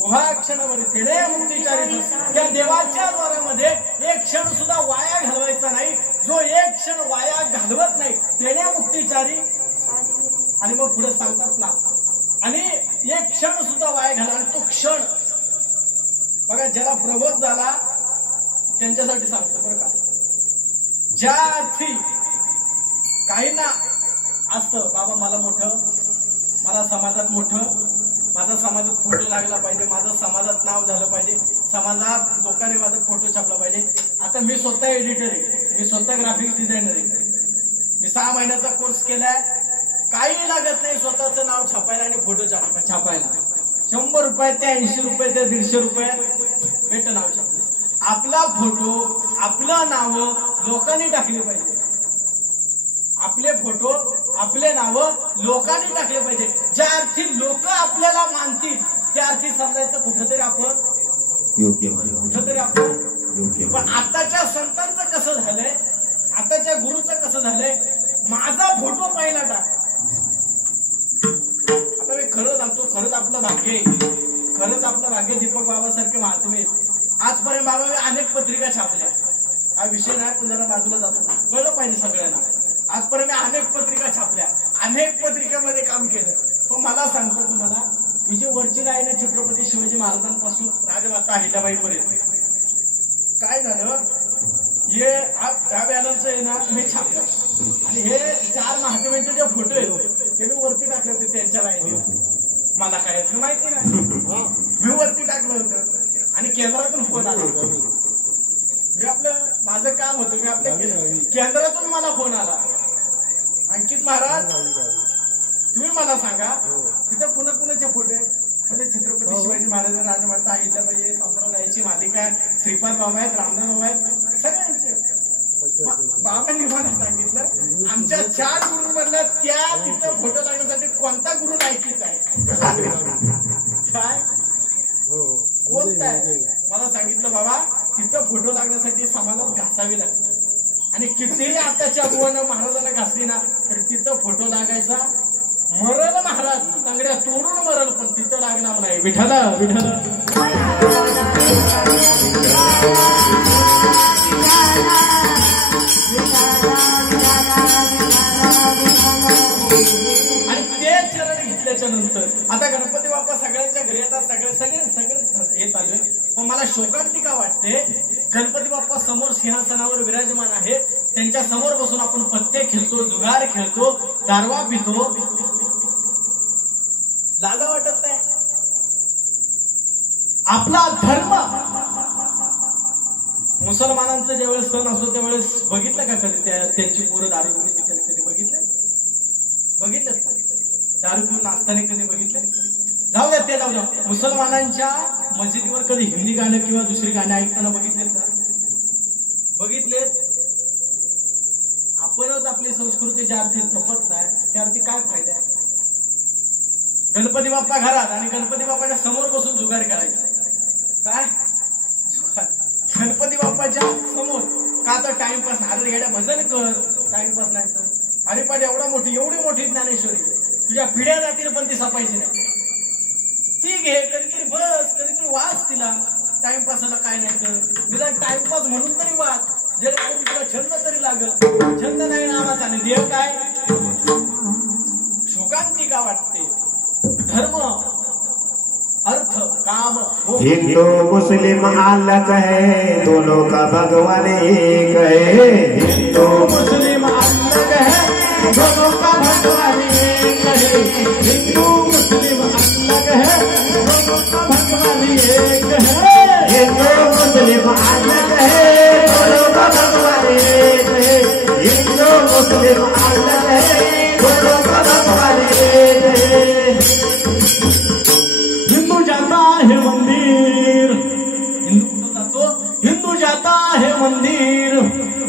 उभा क्षणावर तेडे मुक्तिचारी. त्या देवाच्या द्वारामध्ये एक क्षण सुद्धा वाया घालवायचा नाही. जो एक क्षण वाया घालवत नाही तेडे मुक्तिचारी. आणि मग पुढे सांगतात ना आणि एक क्षण सुद्धा वाया घाला. आणि तो क्षण बघा ज्याला प्रबोध झाला त्यांच्यासाठी सांगतो बरं का. ज्या अर्थी काहींना असतं बाबा मला मोठं, मला समाजात मोठं, माझा समाजात फोटो लागला पाहिजे, माझं समाजात नाव झालं पाहिजे, समाजात लोकांनी माझा फोटो छापला पाहिजे. आता मी स्वतः एडिटर आहे, मी स्वतः ग्राफिक्स डिझायनर आहे. मी 6 महिन्याचा कोर्स केलाय. काही लागत नाही स्वतःचं नाव छापायला आणि फोटो छापायला. 100 रुपये ते 80 रुपये ते 150 रुपये भेट नाव छापलं. आपला फोटो आपलं नाव लोकांनी टाकले पाहिजे. आपले फोटो आपले नाव लोकांनी टाकले पाहिजे. ज्या अर्थी लोक आपल्याला मानतील त्या अर्थी समजायचं कुठंतरी आपण योग्य, कुठंतरी आपण योग्य. पण आताच्या संतांचं कसं झालंय, आताच्या गुरुचं कसं झालंय, माझा फोटो पहिला टाक. आता मी खरं सांगतो, खरंच आपलं भाग्य आहे, खरंच आपलं भाग्य दीपक बाबासारखे महात्मे. आजपर्यंत बाबा मी अनेक पत्रिका छापल्या. हा विषय नाही पण जरा बाजूला जातो, कळलं पाहिजे सगळ्यांना. आजपर्यंत मी अनेक पत्रिका छापल्या, अनेक पत्रिकेमध्ये काम केलं. तो मला सांगतो तुम्हाला ही जी वरची आहे ना छत्रपती शिवाजी महाराजांपासून राजमाता अहिल्याबाईपर्यंत काय झालं, हे त्या बॅनरचं आहे ना मी छापलं आणि हे 4 महात्म्यांचे जे फोटो आहेत ते मी वरती टाकले होते त्यांच्या लाईनीवर. मला काय माहिती नाही, मी वरती टाकलं होतं आणि केंद्रातून फोन आला. मी आपलं माझं काम होतं, मी आपल्या केंद्रातून मला फोन आला, अंकित महाराज तुम्ही मला सांगा तिथं पुन्हा कुणाचे फोटो आहेत? छत्रपती शिवाजी महाराज, राजमाता अहिल्याबाई, संप्रदायाची मालिका आहे, श्रीपाद बाबा आहेत, रामदास बाबा आहेत, सगळ्यांचे. बाबांनी मला सांगितलं आमच्या 4 गुरुंमधल्या त्या तिथं फोटो लागण्यासाठी विठ्ठलाच्या बुवानं महाराजांना घासली ना तर तिथं फोटो लागायचा. मरल महाराज, तांगड्या तोडून मरल, पण तिथं लागणार नाही. विठ्ठला विठ्ठला आणि ते चरण घेतल्याच्या नंतर आता गणपती बाप्पा सगळ्यांच्या घरी येतात. सगळे हे चालू आहे. पण मला शोकांतिका वाटते, गणपती बाप्पा समोर सिंहासनावर विराजमान आहे, त्यांच्या समोर बसून आपण पत्ते खेळतो, जुगार खेळतो, दारवा पितो. लाजा वाटत नाही? आपला धर्म, मुसलमानांचं ज्यावेळेस सण असतो त्यावेळेस बघितलं का कधी त्यांची पोरं दारू पिऊन पिते? कधी बघितलं का? दारू पिऊन नाचताना कधी बघितलं? जाऊ द्या, ते जाऊ द्या. मुसलमानांच्या मस्जिदीवर कधी हिंदी गाणं किंवा दुसरी गाणी ऐकताना बघितलेत का? बघितलेत. आपणच आपली संस्कृती ज्या अर्थी जपत नाही त्या अर्थी काय फायदा आहे? गणपती बाप्पा घरात आणि गणपती बाप्पाच्या समोर बसून जुगार खेळायचं. काय गणपती बाप्पाच्या समोर? का तर टाइमपास. अरे येड्या भजन कर, टाइमपास नाही कर. अरे पण एवढी मोठी ज्ञानेश्वरी, तुझ्या पिढ्या जातील पण ती सापायची नाही. ती घे, कधीतरी बस, कधीतरी वाच तिला. टाइमपासाला काय नाही कर, निदान टाइमपास म्हणून तरी वाच, जेणेकरून तुला छंद तरी लागल. छंद नाही नावाचा आणि देव काय? शोकांतिका वाटते. धर्म, अर्थ, काम. हिंदू मुस्लिम अलग है, दोनों का भगवान एक है. हिंदू मुस्लिम अलग है, दोनों का भगवान एक है. हिंदू मुस्लिम अलग है, दोनों का भगवान एक है. हिंदू मुस्लिम अलग है, दोनों का भगवान एक है. हिंदू मुस्लिम अलग है, दोनों का भगवान एक है. हिंदू जाता है मंदिर, हिंदू कुठं जातो? हिंदू जाता है मंदिर,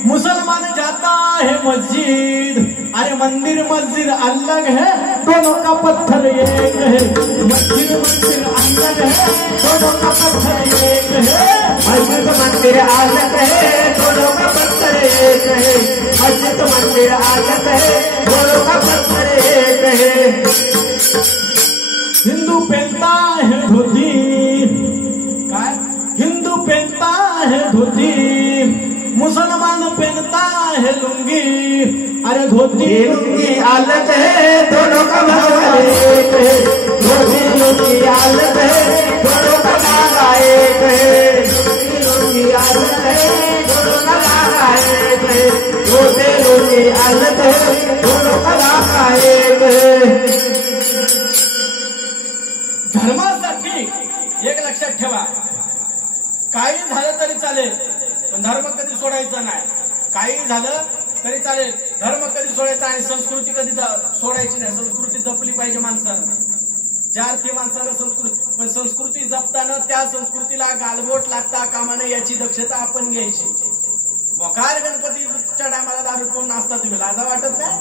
मुसलमान जाता है मस्जिद. अरे मंदिर मस्जिद अलग है, दोनों का पत्थर एक है. मस्जिद अलग है, दोनों का पत्थर एक है. मस्जिद मंदिर अलग है, दोनों का पत्थर एक है. मस्जिद मंदिर अलग है, दोनों का पत्थर एक है. हिंदू पहनता है धोती. काय? हिंदू पहनता है धोती, मुसलमान पहनता है लुंगी. अरे धोती लुंगी अलग है, दोनों का भगवान एक है. धोती लुंगी अलग है, दोनों का धागा एक है. धोती लुंगी अलग है, दोनों का धागा एक है. धोती लुंगी अलग है, दोनों का धागा एक है. धर्मासाठी एक लक्षात ठेवा, काही झालं तरी चालेल पण धर्म कधी सोडायचा नाही. काही झालं तरी चालेल, धर्म कधी सोडायचा आणि संस्कृती कधी सोडायची नाही. संस्कृती जपली पाहिजे माणसानं. ज्या अर्थी माणसानं संस्कृती, पण संस्कृती जपताना त्या संस्कृतीला गालबोट लागता कामा नये याची दक्षता आपण घ्यायची. मोकार गणपतीच्या टायमाला दारू पिऊन नाचता तुम्ही, लाजा वाटत नाही?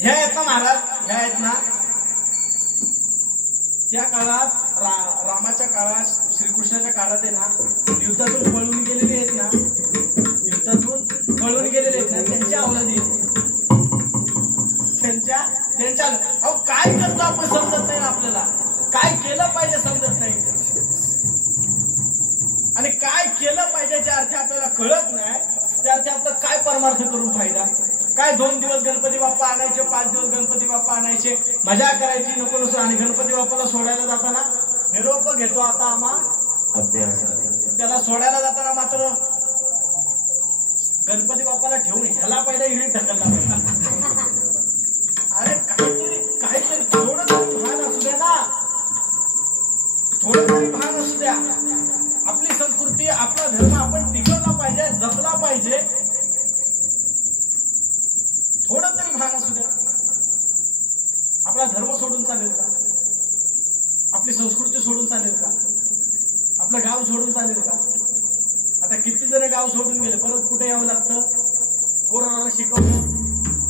ह्या आहेत ना महाराज, ह्या आहेत ना त्या काळात, रामाच्या काळात, श्रीकृष्णाच्या काळात आहे ना, युद्धातून पळून गेलेले आहेत ना, युद्धातून पळून गेलेले आहेत ना, त्यांच्या अवलादी, त्यांच्या अहो काय करतो आपण समजत नाही ना. आपल्याला काय केलं पाहिजे समजत नाही, आणि काय केलं पाहिजे ज्या अर्थी आपल्याला कळत नाही त्या अर्थी आपलं काय परमार्थ करून फायदा काय? 2 दिवस गणपती बाप्पा आणायचे, 5 दिवस गणपती बाप्पा आणायचे, मजा करायची नको नसो. आणि गणपती बाप्पाला सोडायला जाताना निरोप घेतो आता आम्हा अभ्यास. त्याला सोडायला जाताना मात्र गणपती बाप्पाला ठेवून ह्याला पहिला इरीत ढकलला पाहिजे. अरे काहीतरी थोडं तरी भान असू द्या ना, थोडं तरी भान असू द्या. आपली संस्कृती, आपला धर्म आपण टिकवला पाहिजे, जपला पाहिजे. थोडं तरी भान असू द्या. आपला धर्म सोडून चालेल का? आपली संस्कृती सोडून चालेल का? आपलं गाव सोडून चालेल का? आता किती जण गाव सोडून गेले, परत कुठे यावं लागतं? कोरोनाला शिकवलं.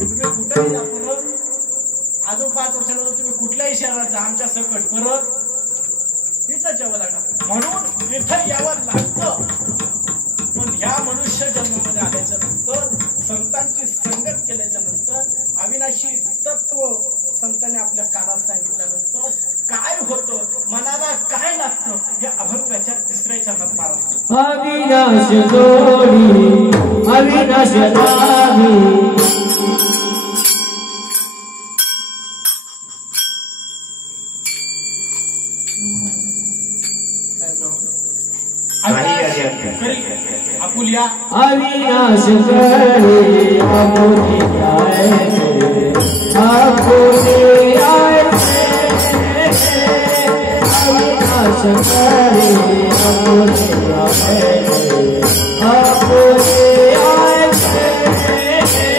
तुम्ही कुठेही जा, परत अजून 5 वर्षानंतर तुम्ही कुठल्याही शहरात जा, आमच्या सकट परत तिथंच यावं लागणार. म्हणून तिथं यावं लागतं. पण ह्या मनुष्य जन्मामध्ये आल्याच्या नंतर संतांची संगत केल्याच्या नंतर अविनाशी तत्व संतांनी आपल्या कानात सांगितल्यानंतर काय होतं, मनाला काय लागतं, हे अभंगाच्या 3ऱ्या चरणात महाराज अविनाश जोडी अविनाश लाभी आपुलिया अविनाश करे आपुली आए आपुली आए अविनाश करे आपुली आए आपुली आए अविनाश करे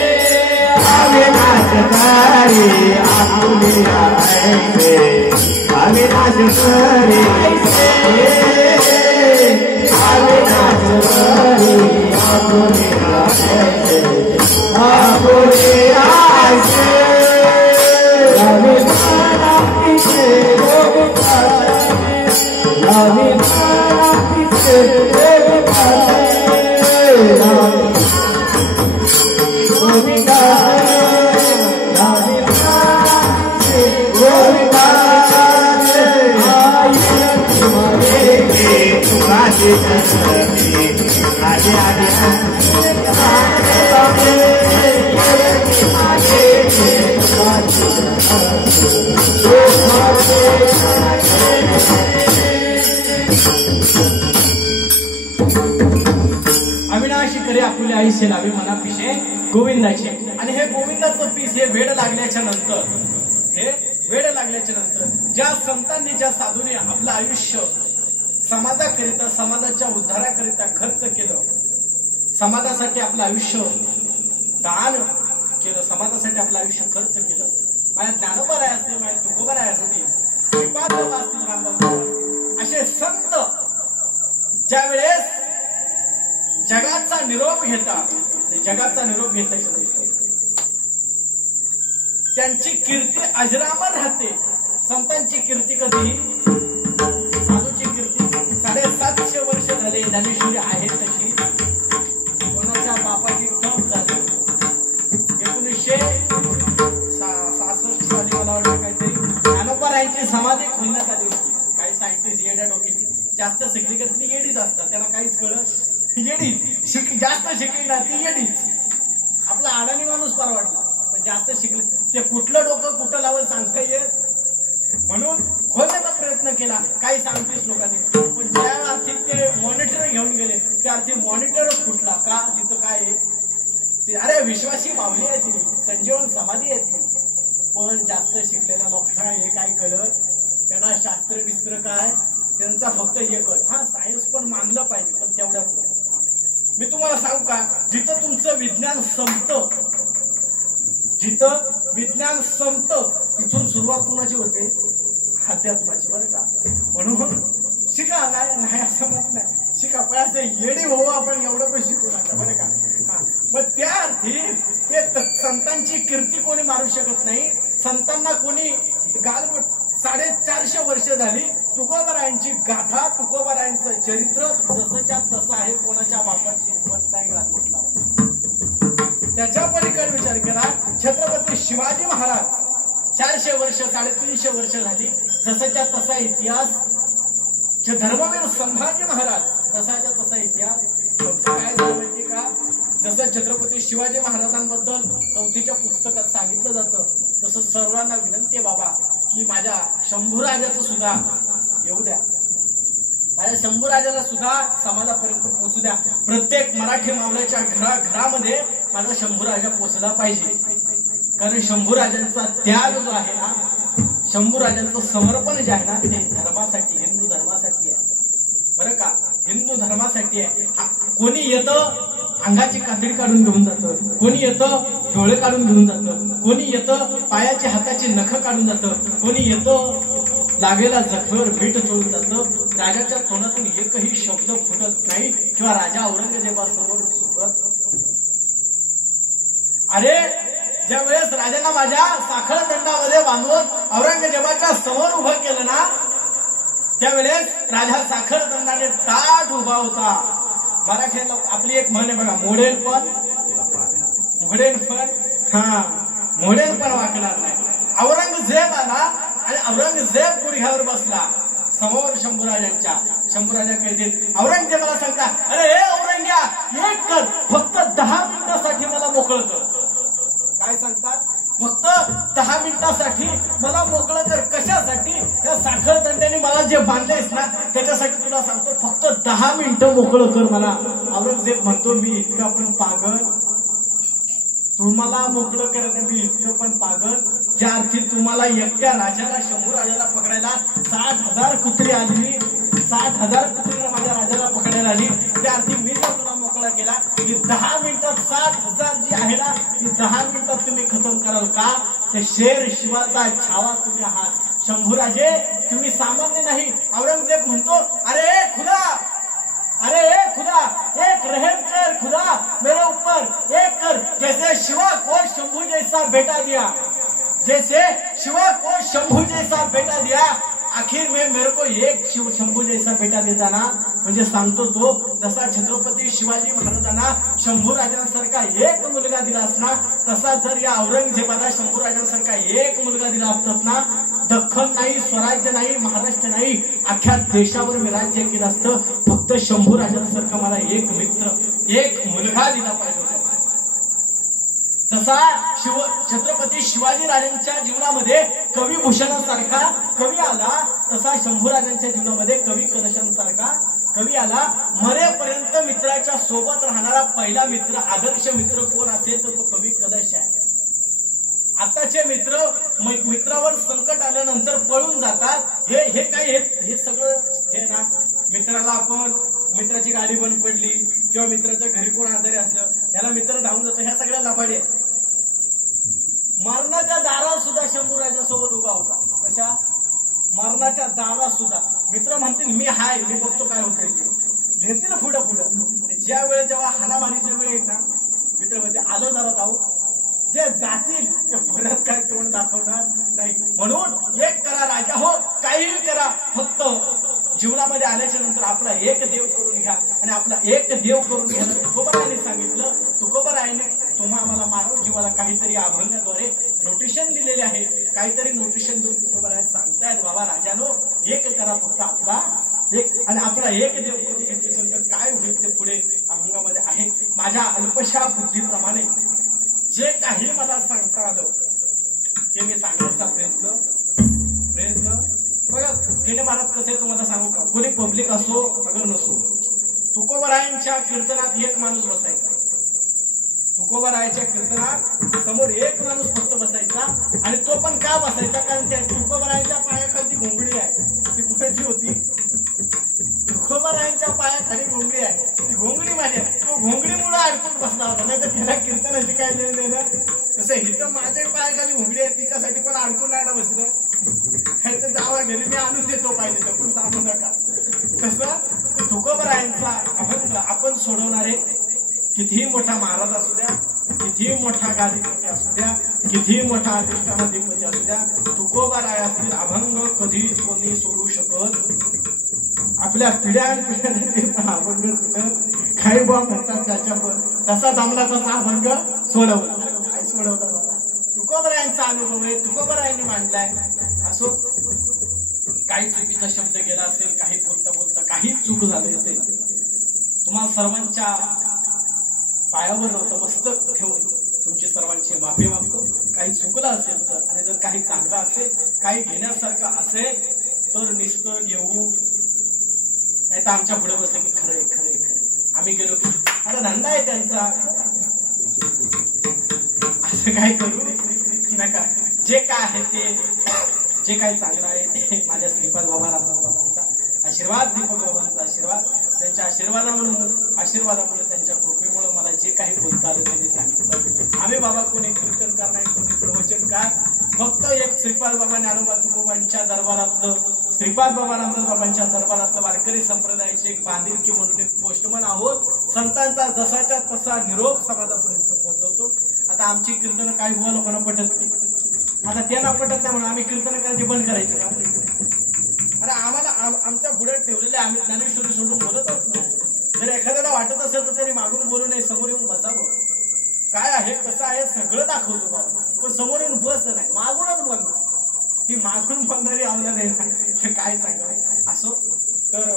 आपुली आए अविनाश करे अविनाशी करे आपुले आईसे लावे मना पिशे गोविंदाचे. आणि हे गोविंदाचं पीस हे वेड लागल्याच्या नंतर ज्या संतांनी ज्या साधूने आपलं आयुष्य समाजाकरिता समाजाच्या उद्धाराकरिता खर्च केलं, समाजासाठी आपलं आयुष्य दान केलं, समाजासाठी आपलं आयुष्य खर्च केलं, माझ्या ज्ञानोबा राय असतील, माझ्या तुकोबा राय असतील, श्रीपाद असतील, रामदास असे संत ज्या वेळेस जगाचा निरोप घेतात, जगाचा निरोप घेतल्याच्या नंतर त्यांची कीर्ती अजरामर राहते. संतांची कीर्ती कधी, साधूची कीर्ती 750 वर्ष झाले ज्ञानेश्वरी आहे तशी. कोणाच्या बापाची टप झाली 1966 साली मला वाटतं काहीतरी ज्ञानोबा रायांची समाधी खोलण्यात आली होती. काही सायंटिस्ट येड्या डोक्याची जास्त शिकली का ती येडीच असतात, त्यांना काहीच कळत, येडीच जास्त शिकली ना ती येडीच. आपला अडाणी माणूस परवडला, पण जास्त शिकले ते कुठलं डोकं कुठं लावून सांगता येत, म्हणून खोलण्याचा प्रयत्न केला काही सायंटिस्ट लोकांनी. पण ज्या अर्थी ते मॉनिटर घेऊन गेले त्या अर्थी मॉनिटरच फुटला. का तिथं काय आहे, अरे विश्वासी माऊली आहे ती, संजीवन समाधी आहे ती. पण जास्त शिकलेल्या लोकांना हे काय कळत, त्यांना शास्त्र बिस्त्र काय, त्यांचा फक्त एकच, हा सायन्स पण मानलं पाहिजे पण तेवढ्या. मी तुम्हाला सांगू का, जिथं तुमचं विज्ञान संपतं, जिथं विज्ञान संपतं तिथून सुरुवात कोणाची होते, अध्यात्माची. बरं का, म्हणून शिका, नाही असं म्हणत नाही, शिका पण असं येडी हो आपण एवढं पण शिकू नका. बरं का, हा मग त्या अर्थी ते संतांची कीर्ती कोणी मारू शकत नाही. संतांना कोणी गालबोट 450 वर्ष झाली तुकोबारायांची गाथा, तुकोबारायांचं चरित्र जसंच्या तसं आहे, कोणाच्या बापाची हिंमत नाही गालबोटला. त्याच्या पलीकडे विचार केला, छत्रपती शिवाजी महाराज 400 वर्ष 350 वर्ष झाली जसाच्या तसा इतिहास. धर्मवीर संभाजी महाराज जसाच्या तसा इतिहास. काय झालं माहिती का, जसं छत्रपती शिवाजी महाराजांबद्दल 4थीच्या पुस्तकात सांगितलं जातं, तसं सर्वांना विनंती आहे बाबा की माझ्या शंभूराजाचं सुद्धा येऊ द्या, माझ्या शंभूराजाला सुद्धा समाजापर्यंत पोहोचू द्या. प्रत्येक मराठी मावळ्याच्या घरामध्ये माझा शंभूराजा पोहोचला पाहिजे. कारण शंभूराजांचा त्याग जो आहे ना, शंभूराजांचं समर्पण जे आहे ना, ते धर्मासाठी, हिंदू धर्मासाठी आहे. बरं का, हिंदू धर्मासाठी आहे. कोणी येतं अंगाची कातडी काढून घेऊन जातं, कोणी येतं डोळे काढून घेऊन जातं, कोणी येतं पायाचे हाताचे नख काढून जातं, कोणी येतं लागलेला जखमेवर मीठ चोळून जातं. राजाच्या तोंडातून एकही शब्द फुटत नाही किंवा राजा औरंगजेबासमोर सुखत. अरे ज्या वेळेस राजांना माझ्या साखळ दंडामध्ये बांधून औरंगजेबाच्या समोर उभं केलं ना, त्यावेळेस राजा साखळ दंडाने ताट उभा होता. मराठीला आपली एक म्हण आहे बघा, मोडेल पण हा मोडेल पण वाकणार नाही. औरंगजेब आला आणि औरंगजेब गुढघ्यावर बसला समोर शंभूराजांच्या. शंभूराजा कैदेत औरंगजेबाला सांगता, अरे हे औरंग्या, एक कर, फक्त 10 मिनिटासाठी मला मोकळं कर. काय सांगतात? फक्त 10 मिनिटासाठी मला मोकळं कर. कशासाठी? त्या साखर दंड्याने मला जे बांधलेस ना त्याच्यासाठी तुला सांगतो, फक्त 10 मिनिटं मोकळं कर मला. औरंगजेब म्हणतो, मी इतका पण पागल, तुम्हाला मोकळं करत मी इतकं पण पागल, ज्या अर्थी तुम्हाला एकट्या राजाला, शंभू राजाला पकडायला 60,000 कुत्री आली, 60,000 कुत्री माझ्या राजाला पकडायला आली, त्या अर्थी मी जर तुला मोकळा केला की 10 मिनिटात 60,000 जी आहे ना ती 10 मिनिटात तुम्ही खतम कराल का? ते शेर शिवाचा छावा तुम्ही आहात. शंभूराजे तुम्ही सामान्य नाही. औरंगजेब म्हणतो, अरे खुदा, अरे खुदा, एक रहम कर खुदा मेरे ऊपर, एक कर. जैसे शिवा को शंभू जैसा बेटा दिया, जैसे शिवा को शंभू जैसा बेटा दिया, आखिर में मेरे को एक शंभू जैसा बेटा देता ना. म्हणजे सांगतो तो, जसा छत्रपती शिवाजी महाराजांना शंभू राजांसारखा एक मुलगा दिला असना, तसा जर या औरंगजेबाला शंभू राजांसारखा एक मुलगा दिला असतात ना, दख्खन नाही, स्वराज्य नाही, महाराष्ट्र नाही, अख्ख्या देशावर मी राज्य केलं असतं. फक्त शंभू राजांसारखा मला एक मित्र, एक मुलगा दिला पाहिजे होता. जसा छत्रपती शिवाजी राजांच्या जीवनामध्ये कविभूषणासारखा कवी आला, तसा शंभूराजांच्या जीवनामध्ये कवी कलशांसारखा कवी आला. मरेपर्यंत मित्राच्या सोबत राहणारा पहिला मित्र, आदर्श मित्र कोण असेल तर तो कवी कलश आहे. आताचे मित्रावर संकट आल्यानंतर पळून जातात. हे काय, हे सगळं हे ना, मित्राला आपण, मित्राची गाडी बंद पडली किंवा मित्राच्या घरी कोण आजारी असलं, ह्याला मित्र धावून जातो, ह्या सगळ्या लबाडी आहे. मरणाच्या दारात सुद्धा शंभूराजांसोबत उभा होता. कशा? मरणाच्या दारात सुद्धा मित्र म्हणतील, मी हाय, मी बघतो काय होतंय ते, घेतील पुढं पुढं. ज्या वेळेस जेव्हा हाणामारीच्या वेळ येत ना, मित्र म्हणते आलो जरा जाऊ, जे जातील ते परत काय तोंड दाखवणार नाही. म्हणून एक करा राजा हो, काहीही करा, फक्त जीवनामध्ये आल्याच्या नंतर आपला एक देव करून घ्या. आणि आपला एक देव करून घ्या. तुकोबारायाने सांगितलं, तुकोबारायाने तुम्हा आम्हाला मानव जीवाला काहीतरी अभंगाद्वारे नोटिशन दिलेले आहे. काहीतरी नोटिशन देऊन तुकोबाराय सांगतायत, बाबा राजानो, एक करा फक्त आपला एक, आणि आपला एक देव करून घेतल्यानंतर काय होईल ते पुढे अभंगामध्ये आहे. माझ्या अल्पशा बुद्धीप्रमाणे जे काही मला सांगता आलं ते मी सांगण्याचा प्रयत्न बघा. खेडे महाराज कसे तुम्हाला सांगू का, कोणी पब्लिक असो अगर नसो, तुकोबारायांच्या कीर्तनात एक माणूस बसायचा. तुकोबारायाच्या कीर्तनात समोर एक माणूस फक्त बसायचा. आणि तो पण का बसायचा? कारण त्या तुकोबारायांच्या पायाखाली घोंगडी आहे. ती कुणाची होती? तुकोबारायांच्या पायाखाली घोंगडी आहे. ती घोंगडी माझ्या, तो घोंगडीमुळे अडकून बसला होता, नाही तर त्याला कीर्तनाची काय देणं. कसं इथं माझ्या पायाखाली घोंगडी आहे, तिच्यासाठी पण अडकून नाही ना बसलं. काही तर जावा घरी, मी आणून देतो पाहिजे तर, पण थांबू नका. कसं तुकोबारायांचा अभंग आपण सोडवणारे, कितीही मोठा महाराज असू द्या, कितीही मोठा गादीपती असू द्या, कितीही मोठा अधिष्ठानाधिपती असू द्या, तुकोबाराय असतील अभंग कधीच कोणी सोडू शकत. आपल्या पिढ्या अभंग सुटत. काही बा म्हणतात त्याच्यावर तसा जमला तसा अभंग सोडवला. काय सोडवला बाबा? तुकोबारायांचा अनुभव आहे, तुकोबारायांनी मांडलाय. असो, काही चुकीचा शब्द गेला असेल, काही बोलता बोलता काही चूक झाली असेल, तुम्हाला सर्वांच्या पायावर नतमस्तक ठेवून तुमची सर्वांची माफी मागतो. काही चुकलं असेल तर, आणि जर काही चांगलं असेल, काही घेण्यासारखं असेल तर नुसतं घेऊ, नाही तर आमच्या पुढे बसलं की खरंय खरंय खरंय, आम्ही गेलो की आता धंदा आहे त्यांचा, असं काय करू नका. जे काय आहे ते, जे काही चांगलं आहे ते माझ्या श्रीपाद बाबा रामदास बाबांचा आशीर्वाद, दीपक बाबांचा आशीर्वाद, त्यांच्या आशीर्वादामुळे त्यांच्या कृपेमुळे मला जे काही बोलता आलं त्यांनी सांगितलं. आम्ही बाबा कोणी कीर्तनकार नाही, कोणी प्रवचनकार, फक्त एक श्रीपाद बाबा ज्ञानोबा तुकोबांच्या दरबारातलं, श्रीपाद बाबा रामदास बाबांच्या दरबारातलं वारकरी संप्रदायाचे एक बांधिलकी म्हणून एक पोस्टमन आहोत. संतांचा जसाच्या तसा निरोप समाजापर्यंत पोहोचवतो. आता आमची कीर्तन काही बुवा लोकांना पटत नाही, आता त्यांना पटत नाही म्हणून आम्ही कीर्तन करायची बंद करायची का? आणि आम्हाला आमच्या पुढे ठेवलेले आम्ही ज्ञानेश्वरी सोडून बोलतच नाही. जर एखाद्याला वाटत असेल तर त्यांनी मागून बोलू नये, समोर येऊन बसावं. काय आहे कसं आहे सगळं दाखवतो बाबा, पण समोर येऊन बस नाही, मागूनच बोलणार. ही मागून बोलणारी आम्हाला नाही ना, हे काय सांगा. असो तर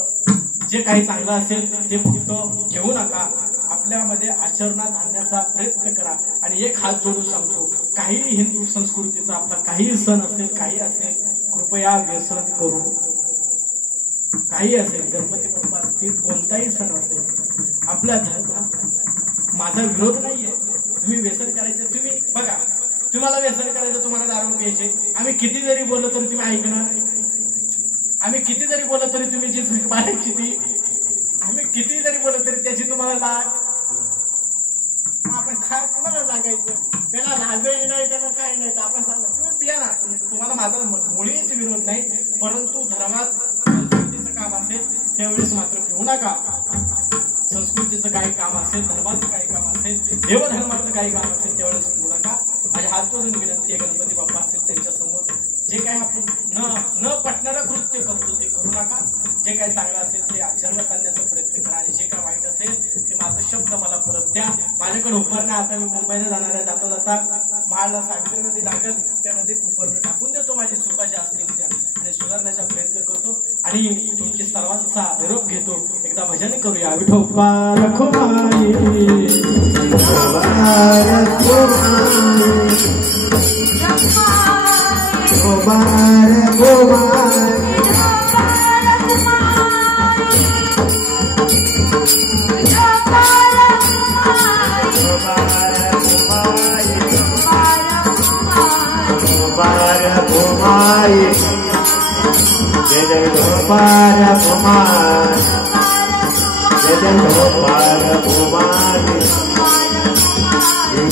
जे काही चांगलं असेल ते फक्त घेऊ नका, आपल्यामध्ये आचरणात आणण्याचा प्रयत्न करा. आणि एक हात जोडून सांगतो, काही हिंदू संस्कृतीचा आपला काही सण असेल काही असेल, कृपया व्यसन करू. काही असेल, गणपती बाप्पा असतील, कोणताही सण असेल, आपल्या धर्मात माझा विरोध नाहीये. तुम्ही व्यसन करायचं, तुम्ही बघा, तुम्हाला व्यसन करायचं, तुम्हाला दारू प्यायचे, आम्ही किती जरी बोललो तरी तुम्ही ऐकणार. आम्ही किती जरी बोललो तरी तुम्ही जी किती, आम्ही किती जरी बोललो तरी त्याची तुम्हाला लाज. आपण काय कुणाला सांगायचं, त्याला लाजही नाही, त्याला काही नाही. आपण सांगा तुम्ही पिया ना, तुम्हाला माझा मुळीच विरोध नाही, परंतु धर्मात संस्कृतीचं काम असेल त्यावेळेस मात्र पिऊ नका. संस्कृतीचं काही काम असेल, धर्माचं काही काम असेल, देवधर्माचं काही काम असेल त्यावेळेस पिऊ नका. माझ्या हात जोडून विनंती आहे, गणपती बाप्पा असतील त्यांच्या समोर जे काही आपण न पटणारं कृत्य करतो ते करू नका. जे काही चांगलं असेल ते आचरणात आणण्याचा प्रयत्न करा, आणि जे काही वाईट असेल ते माझं शब्द मला परत द्या. माझ्याकडे उपरणं, आता मी मुंबईला जाणार आहे, जाता जाता महाडला सावित्री नदी लागेल, त्या नदीत उपरणं टाकून देतो, माझी चुका ज्या असतील त्या, आणि सुधारण्याचा प्रयत्न करतो. आणि तुमची सर्वांचा निरोप घेतो. एकदा भजन करूया. विठोबा रखुमाई जय गोपाल कुमार, जय गोपाल कुमार,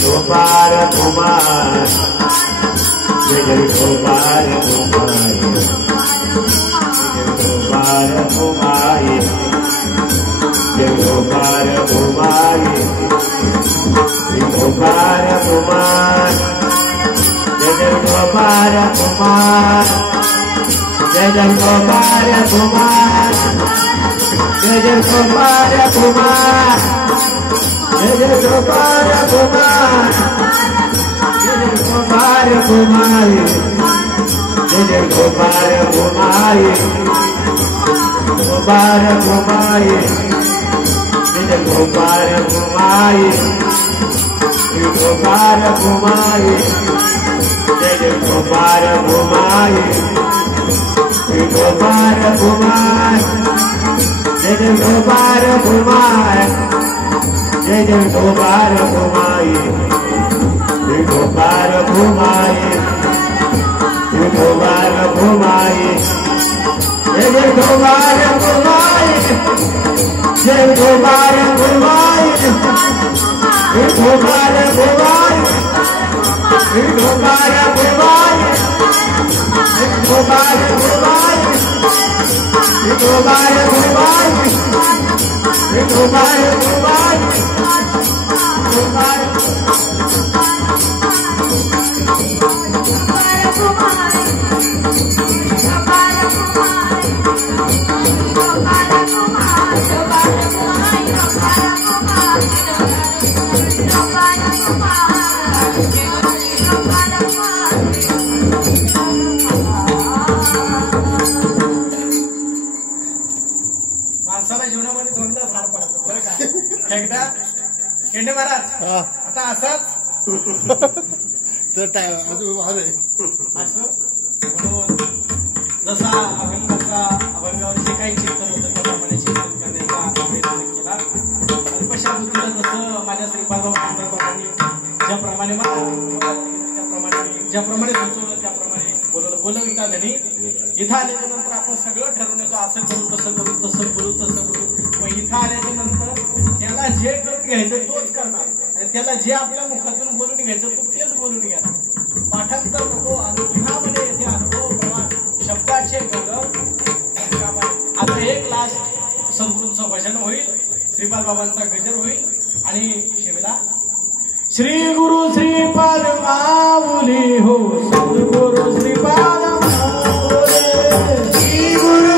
गोपाल कुमार, जय गोपाल कुमार, गोपाल कुमार, जय गोपाल कुमार, गोपाल कुमार, जय गोपाल कुमार, जय जय गोपाल कुमार, जय जय गोपाल कुमार, जय जय गोपाल कुमार, जय जय गोपाल कुमार, जय जय गोपाल कुमार, गोपाल कुमार, जय जय गोपाल कुमार, गोपाल कुमार, जय जय गोपाल कुमार, गोपाल कुमार, जय जय गोपाल कुमार, जय जय गोपाल कुमार, गोपाल कुमार, गोपाल कुमार, जय जय गोपाल कुमार, जय गोपाल कुमार, गोपाल कुमार, गोपाल कुमार, गोपाल कुमार, गोपाल कुमार, गोपाल कुमार, माणसाला जीवनामध्ये दोनदा हार पडतो बरं का. एकदा केंडे महाराज आता असाच असं म्हणून जसा अभंगावर जे काही चिंतन होतं त्याप्रमाणे चिंतन करण्याचा प्रयत्न केला. अल्पशा बुद्धीला जसं माझ्या श्रीपादराव बाबांनी ज्याप्रमाणे सुचवलं त्याप्रमाणे बोलविता धनी. इथं आल्याच्या नंतर आपण सगळं ठरवून येतो, असं करू तसं करू तसं करू तसं करू. मग इथं आल्याच्या नंतर त्याला जे करून घ्यायचं तोच करणार, आणि त्याला जे आपल्या मुखातून बोलून घ्यायचं तो तेच बोलून घेणार. पाठांतर नको, अनुभवामध्ये येथे अनुभव प्रमाण शब्दाचे गौरव. आता एक लास्ट संतूंचं भजन होईल, श्रीपाद बाबांचा गजर होईल, आणि शिवेला श्री गुरु श्रीपाद माऊली हो, सद्गुरु श्रीपाद माऊली, श्री गुरु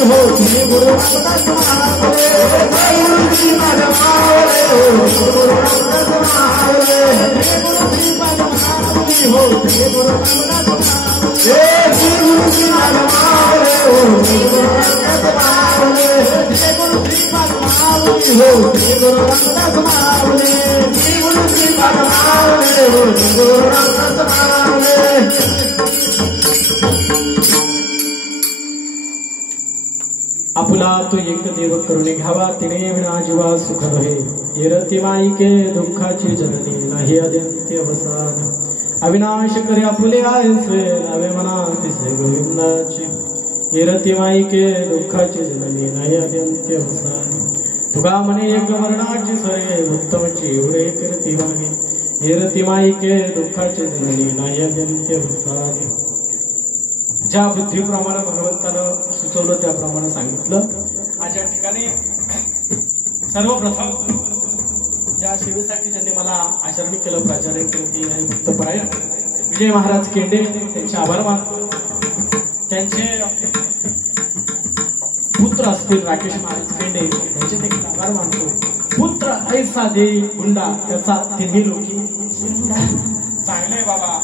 हो श्री गुरु रामदास महाराज जय गुरु श्रीपाद माऊली हो श्री गुरु रामदास महाराज जय गुरु श्रीपाद माऊली हो श्री गुरु रामदास महाराज जय श्री गुरु श्रीपाद माऊली हो श्री गुरु रामदास महाराज जय गुरु श्रीपाद माऊली हो श्री गुरु रामदास महाराज श्री गुरु श्रीपाद माऊली हो श्री गुरु रामदास महाराज आपुला तो एक देव करुणे घ्यावा तिने विना जीवा सुख रहे येरती माईके दुःखाची जननी नाही अद्यंती अवसान अविनाश करे आपुले आयसे नावे मना पिसे गोविंदाचे येरती माईके दुःखाची जननी नाही अद्यंती अवसान तुगा म्हणे एक वर्णाची सरे उत्तमची एवढे कीर्ती वागे येरती माईके दुःखाची जननी नाही अद्यंती अवसान ज्या बुद्धीप्रमाणे भगवंतानं सुचवलं त्याप्रमाणे सांगितलं. आज या ठिकाणी सर्वप्रथम या सेवेसाठी ज्यांनी मला आचरणी केलं प्राचार्य कीर्ती आणि भक्तपरायण विजय महाराज केंडे त्यांचे आभार मानतो. त्यांचे पुत्र असतील राकेश महाराज केंडे त्यांचे देखील आभार मानतो. पुत्र ऐसा दे हुंडा त्याचा तिन्ही लोकी चांगले बाबा.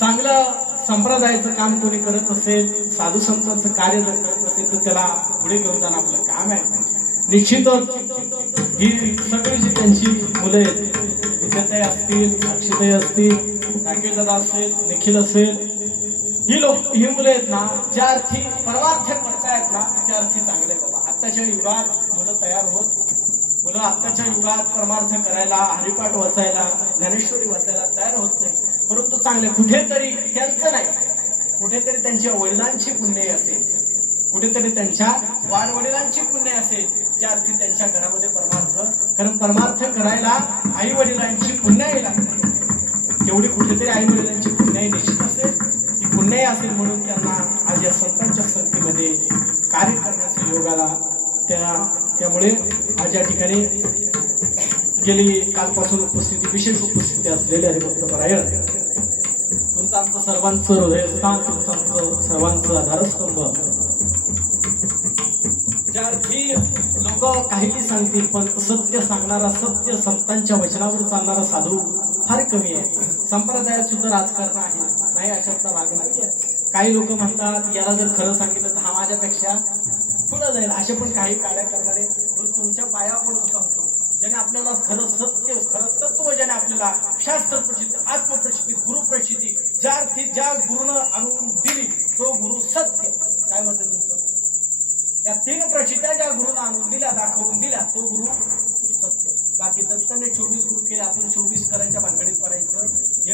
चांगलं संप्रदायाचं काम कोणी करत असेल साधू संतांचं कार्य जर करत असेल तर त्याला पुढे घेऊन जाणं आपलं काम आहे. निश्चितच ही सगळी जी त्यांची मुलं आहेत विद्याताई असतील साक्षीताई असतील राकेश दादा असेल निखिल असेल ही मुलं आहेत ना ज्या अर्थी परमार्थ करतायत ना त्या अर्थी चांगले बाबा. आत्ताच्या युगात मुलं तयार होत मुलं आत्ताच्या युगात परमार्थ करायला हरिपाठ वाचायला ज्ञानेश्वरी वाचायला तयार होत नाही. परंतु चांगले कुठेतरी त्यांचं नाही कुठेतरी त्यांच्या वडिलांची पुण्य असेल कुठेतरी त्यांच्या वाडवडिलांची पुण्य असेल ज्या अर्थी त्यांच्या घरामध्ये परमार्थ कारण परमार्थ करायला आई वडिलांची पुण्याई लागते. तेवढी कुठेतरी आई वडिलांची पुण्याई निश्चित असेल ती पुण्याई असेल म्हणून त्यांना आज या संतांच्या संगतीमध्ये कार्य करण्याचा योग आला. त्यामुळे आज या ठिकाणी गेली कालपासून विशेष उपस्थिती असलेले हरिभक्तपरायण तुमचं आमचं सर्वांचं हृदयस्थान तुमचं आमचं सर्वांचं आधारस्तंभ. ज्या अर्थी लोक काहीही सांगतील पण सत्य सांगणारा सत्य संतांच्या वचनावर चालणारा साधू फार कमी आहे. संप्रदायात सुद्धा राजकारण आहे नाही अशातला भाग नाही. काही लोक म्हणतात याला जर खरं सांगितलं तर हा माझ्यापेक्षा पुढे जाईल असे पण काही कार्य करणारे तुमच्या पाया पडून सांगतो ज्याने आपल्याला खरं सत्य खरं तत्व ज्याने आपल्याला शास्त्र प्रचिती आत्मप्रचिती गुरुप्रचिती ज्या अर्थी ज्या गुरुनं आणून दिली तो गुरु सत्य. काय म्हणतं तुमचं या 3 प्रचित्या ज्या गुरुनं आणून दिल्या दाखवून दिल्या तो गुरु सत्य. बाकी दत्ताने 24 गुरु केले आपण 24 करायच्या भानगडीत करायचं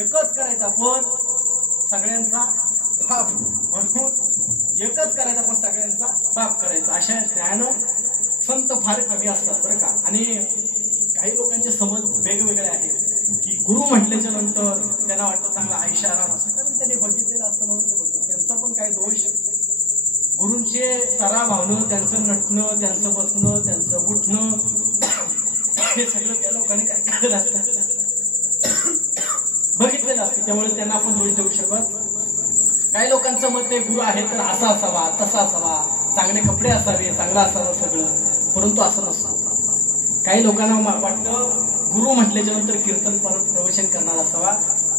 एकच करायचा पण सगळ्यांचा बाप म्हणून एकच करायचा पण सगळ्यांचा बाप करायचा. अशा ज्ञानं संत फार कमी असतात बरं का. आणि काही लोकांचे समज वेगवेगळे आहेत की गुरु म्हटल्याच्या नंतर त्यांना वाटतं चांगला आयुष्य आराम असतो कारण त्यांनी बघितलेलं असतं म्हणून ते बघतो. त्यांचा पण काही दोष गुरूंचे तरा भावणं त्यांचं नटणं त्यांचं बसणं त्यांचं उठणं हे सगळं त्या लोकांनी काय केलेलं असतं बघितलेलं असतं त्यामुळे त्यांना आपण दोष देऊ शकत. काही लोकांचं मत आहे गुरु आहे तर असा असावा तसा असावा चांगले कपडे असावे चांगलं असावं सगळं परंतु असं नसतं. काही लोकांना वाटतं गुरु म्हटल्याच्या नंतर कीर्तन प्रवचन करणार असावा.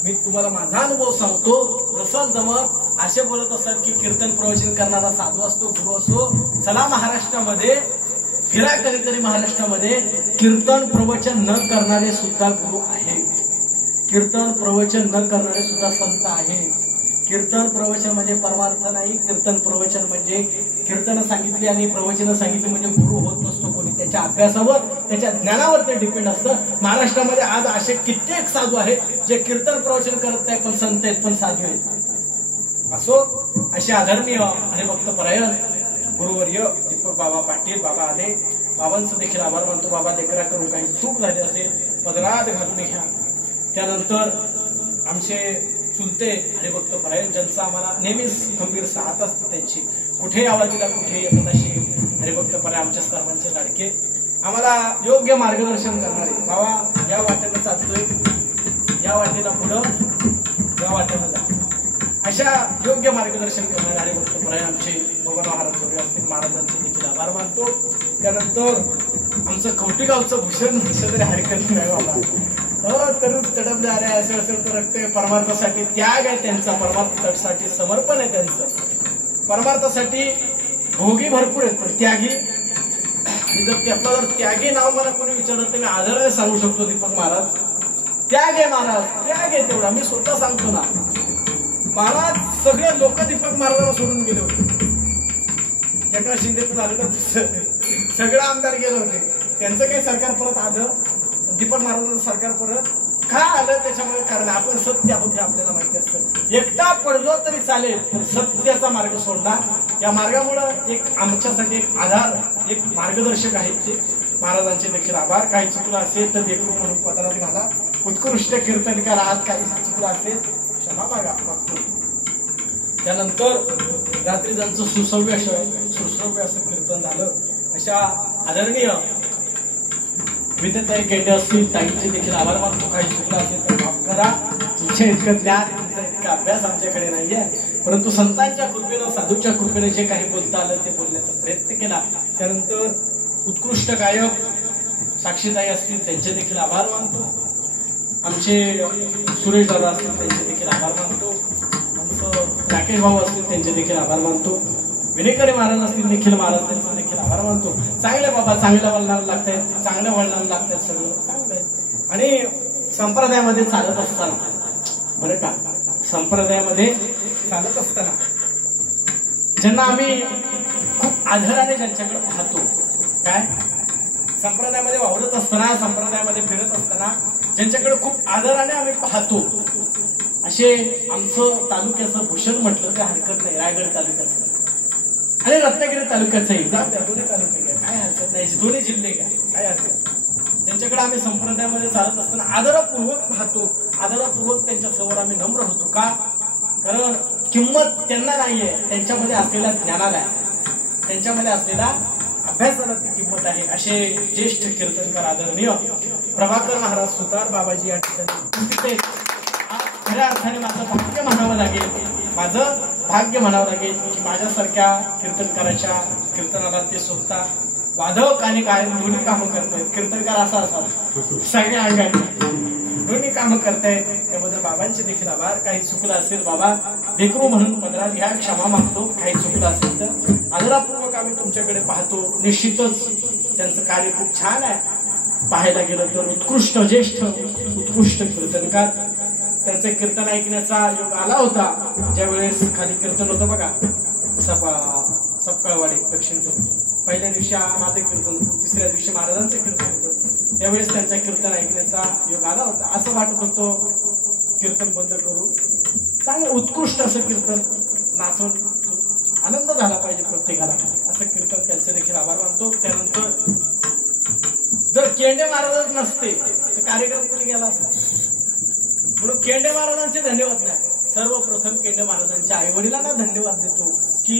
मी तुम्हाला माझा अनुभव सांगतो. रसल जमत असे बोलत असाल की कीर्तन प्रवचन करणारा साधू असतो गुरु असतो. चला महाराष्ट्रामध्ये फिरा कधीतरी महाराष्ट्रामध्ये कीर्तन प्रवचन न करणारे सुद्धा गुरु आहेत. कीर्तन प्रवचन न करणारे सुद्धा संत आहेत. कीर्तन प्रवचन म्हणजे परमार्थ नाही. कीर्तन प्रवचन म्हणजे कीर्तन सांगितली आणि प्रवचन सांगितली म्हणजे गुरु होत नसतो कोणी. त्याच्या अभ्यासावर त्याच्या ज्ञानावर ते डिपेंड असतं. महाराष्ट्रामध्ये आज असे कित्येक साधू आहेत जे कीर्तन प्रवचन करत नाही पण संत आहेत पण साधू आहेत. असो असे आदरणीय हरिभक्तपरायण गुरुवर्य दीपक बाबा पाटील बाबा आले बाबांचं देखील आभार मानतो. बाबा लेकरा करून काही चूक झाली असेल पदरात घालून घ्या. त्यानंतर आमचे चुलते हरिभक्तपरायण ज्यांचा आम्हाला नेहमीच खंबीर साथ असते त्यांची कुठेही आवाजीला कुठेही येतात अशी हरिभक्तपरायण आमच्या सर्वांचे लाडके आम्हाला योग्य मार्गदर्शन करणारे. बाबा या वाटेनं चालतोय या वाटेला पुढं या वाटेनं जा अशा योग्य मार्गदर्शन करणारे हरिभक्तपरायण आमचे भगवान महाराज असतील महाराजांचे देखील आभार मानतो. त्यानंतर आमचं कवटी गावचं भूषण म्हटलं तरी हरकत नाही बाबा. तरुण तडपले अरे असं असेल तर रक्त परमार्थासाठी त्याग आहे त्यांचा, परमार्थासाठी समर्पण आहे त्यांचं. परमार्थासाठी भोगी भरपूर आहेत पण त्यागी, जर त्यातलं जर त्यागी नाव मला कोणी विचारलं तर मी आदराने सांगू शकतो दीपक महाराज. त्याग आहे महाराज, त्याग आहे तेवढा. मी स्वतः सांगतो ना, महाराज सगळे लोक दीपक महाराजांना सोडून गेले होते. एकनाथ शिंदेचं झालं ना तसं सगळं आमदार गेले होते. त्यांचं काही सरकार परत आलं, दीपक महाराजांचं सरकार परत का आलं त्याच्यामुळे कारण आपण सत्य आहोत हे आपल्याला माहिती असतं. एकटा पडलो तरी चालेल पण सत्याचा मार्ग सोडला. या मार्गामुळे एक आमच्यासाठी एक आधार, एक मार्गदर्शक आहे ते महाराजांचे देखील आभार. काही चुकलं असेल तर देखील म्हणून पत्रात घाला. उत्कृष्ट कीर्तनकार आहात, काही चुकलं असेल क्षमा मागतो. त्यानंतर रात्री ज्यांचं सुसव्य असं कीर्तन झालं, अशा आदरणीय विद्याताई गेंडे असतील ताईंचे देखील आभार मानतो. काही चुकलं असेल तर माफ करा. तुमच्या इतकं ज्ञान, तुमचा इतका अभ्यास आमच्याकडे नाहीये, परंतु संतांच्या कृपेनं, साधूच्या कृपेनं जे काही बोलता आलं ते बोलण्याचा प्रयत्न केला. त्यानंतर उत्कृष्ट गायक साक्षीताई असतील त्यांचे देखील आभार मानतो. आमचे सुरेश दादा असतील त्यांचे देखील आभार मानतो. आमचं राकेश भाऊ असतील त्यांचे देखील आभार मानतो. विनेकरे महाराज असतील, निखिल महाराज त्यांचा देखील आभार मानतो. चांगले बाबा, चांगल्या वळणाला लागतायत, चांगल्या वळणाला लागतायत, सगळं चांगलं आहे. आणि संप्रदायामध्ये चालत असताना बरं का, संप्रदायामध्ये चालत असताना ज्यांना आम्ही खूप आदराने ज्यांच्याकडे पाहतो, काय संप्रदायामध्ये वावरत असताना, संप्रदायामध्ये फिरत असताना ज्यांच्याकडे खूप आदराने आम्ही पाहतो, असे आमचं तालुक्याचं भूषण म्हटलं तर हरकत नाही. रायगड तालुक्याचं आणि रत्नागिरी तालुक्याचंही, दोन्ही तालुके काय हरकत नाही, दोन्ही जिल्हे काय हरकत. त्यांच्याकडे आम्ही संप्रदायामध्ये चालत असताना आदरपूर्वक पाहतो, आदरपूर्वक त्यांच्या समोर आम्ही नम्र होतो. का? कारण किंमत त्यांना नाहीये, त्यांच्यामध्ये असलेल्या ज्ञानाला, त्यांच्यामध्ये असलेल्या अभ्यासाला ती किंमत आहे. असे ज्येष्ठ कीर्तनकार आदरणीय प्रभाकर महाराज सुतार बाबाजी या ठिकाणी खऱ्या अर्थाने माझं भाग्य म्हणावं लागेल, माझं भाग्य म्हणावं लागेल की माझ्यासारख्या कीर्तनकाराच्या कीर्तनाला ते स्वतः वादक आणि गायन दोन्ही कामं करतायत. कीर्तनकार असा सगळ्या अंगाने दोन्ही कामं करतायत. त्याबद्दल बाबांचे देखील आभार. काही चुकलं असेल बाबा लेकरू म्हणून पदरात घ्या, क्षमा मागतो. काही चुकलं असेल तर आदरापूर्वक आम्ही तुमच्याकडे पाहतो. निश्चितच त्यांचं कार्य खूप छान आहे. पाहायला गेलं तर उत्कृष्ट, ज्येष्ठ उत्कृष्ट कीर्तनकार. त्यांचं कीर्तन ऐकण्याचा योग आला होता ज्यावेळेस खाली कीर्तन होतं बघा, सपकाळवाडी दक्षिण. पहिल्या दिवशी माझं कीर्तन होतं, तिसऱ्या दिवशी महाराजांचं कीर्तन होतं. त्यावेळेस त्यांचं कीर्तन ऐकण्याचा योग आला होता. असं वाटत होतं कीर्तन बंद करू, चांगलं उत्कृष्ट असं कीर्तन नाचून आनंद झाला पाहिजे प्रत्येकाला, असं कीर्तन. त्यांचे देखील आभार मानतो. त्यानंतर जर केंडे महाराजच नसते तर कार्यक्रम कुठे गेला असता, म्हणून केंडे महाराजांचे धन्यवाद नाही. सर्वप्रथम केंडे महाराजांच्या आई वडिलांना धन्यवाद देतो की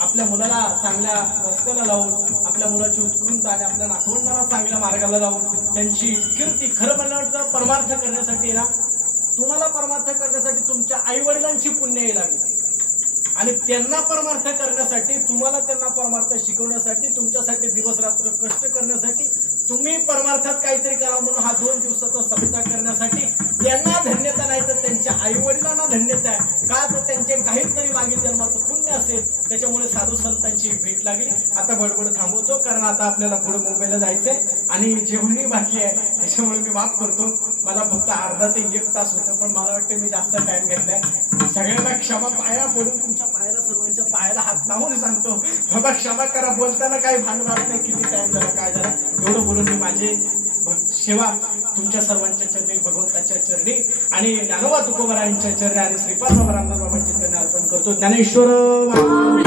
आपल्या मुलाला चांगल्या रस्त्याला लावून, आपल्या मुलाची उत्कृष्ट आणि आपल्या नातवंडांना चांगल्या मार्गाला लावून त्यांची कीर्ती, खरं म्हणलं वाटतं परमार्थ करण्यासाठी ना, तुम्हाला परमार्थ करण्यासाठी तुमच्या आई वडिलांची पुण्य लागली आणि त्यांना परमार्थ करण्यासाठी, तुम्हाला त्यांना परमार्थ शिकवण्यासाठी, तुमच्यासाठी दिवस रात्र कष्ट करण्यासाठी, तुम्ही परमार्थात काहीतरी करा म्हणून हा 2 दिवसाचा सप्ताह करण्यासाठी त्यांना धन्यता नाही तर त्यांच्या आई वडिलांना धन्यता आहे. का तर त्यांचे काहीतरी मागील जन्माचं पुण्य असेल, त्याच्यामुळे साधू संतांची भेट लागली. आता बडबड थांबवतो कारण आता आपल्याला पुढे मुंबईला जायचंय आणि जेवणी बाकी आहे, त्याच्यामुळे मी माफ करतो. मला फक्त अर्धा ते 1 तास होतं पण मला वाटतं मी जास्त टाइम घेतलाय. सगळ्यांना क्षमा, पाया पडून तुमच्या पायाला, सर्वांच्या पायाला हात लावून सांगतो बाबा क्षमा करा. बोलताना काही भान राहत नाही, किती टाइम झाला काय झाला, एवढं बोलून मी माझे सेवा तुमच्या सर्वांच्या चरणी, भगवंताच्या चरणी आणि ज्ञानोबा तुकोबारायांच्या चरणी आणि श्रीपाद बाबा रामदास बाबांच्या चरणी अर्पण करतो. ज्ञानेश्वर महाराज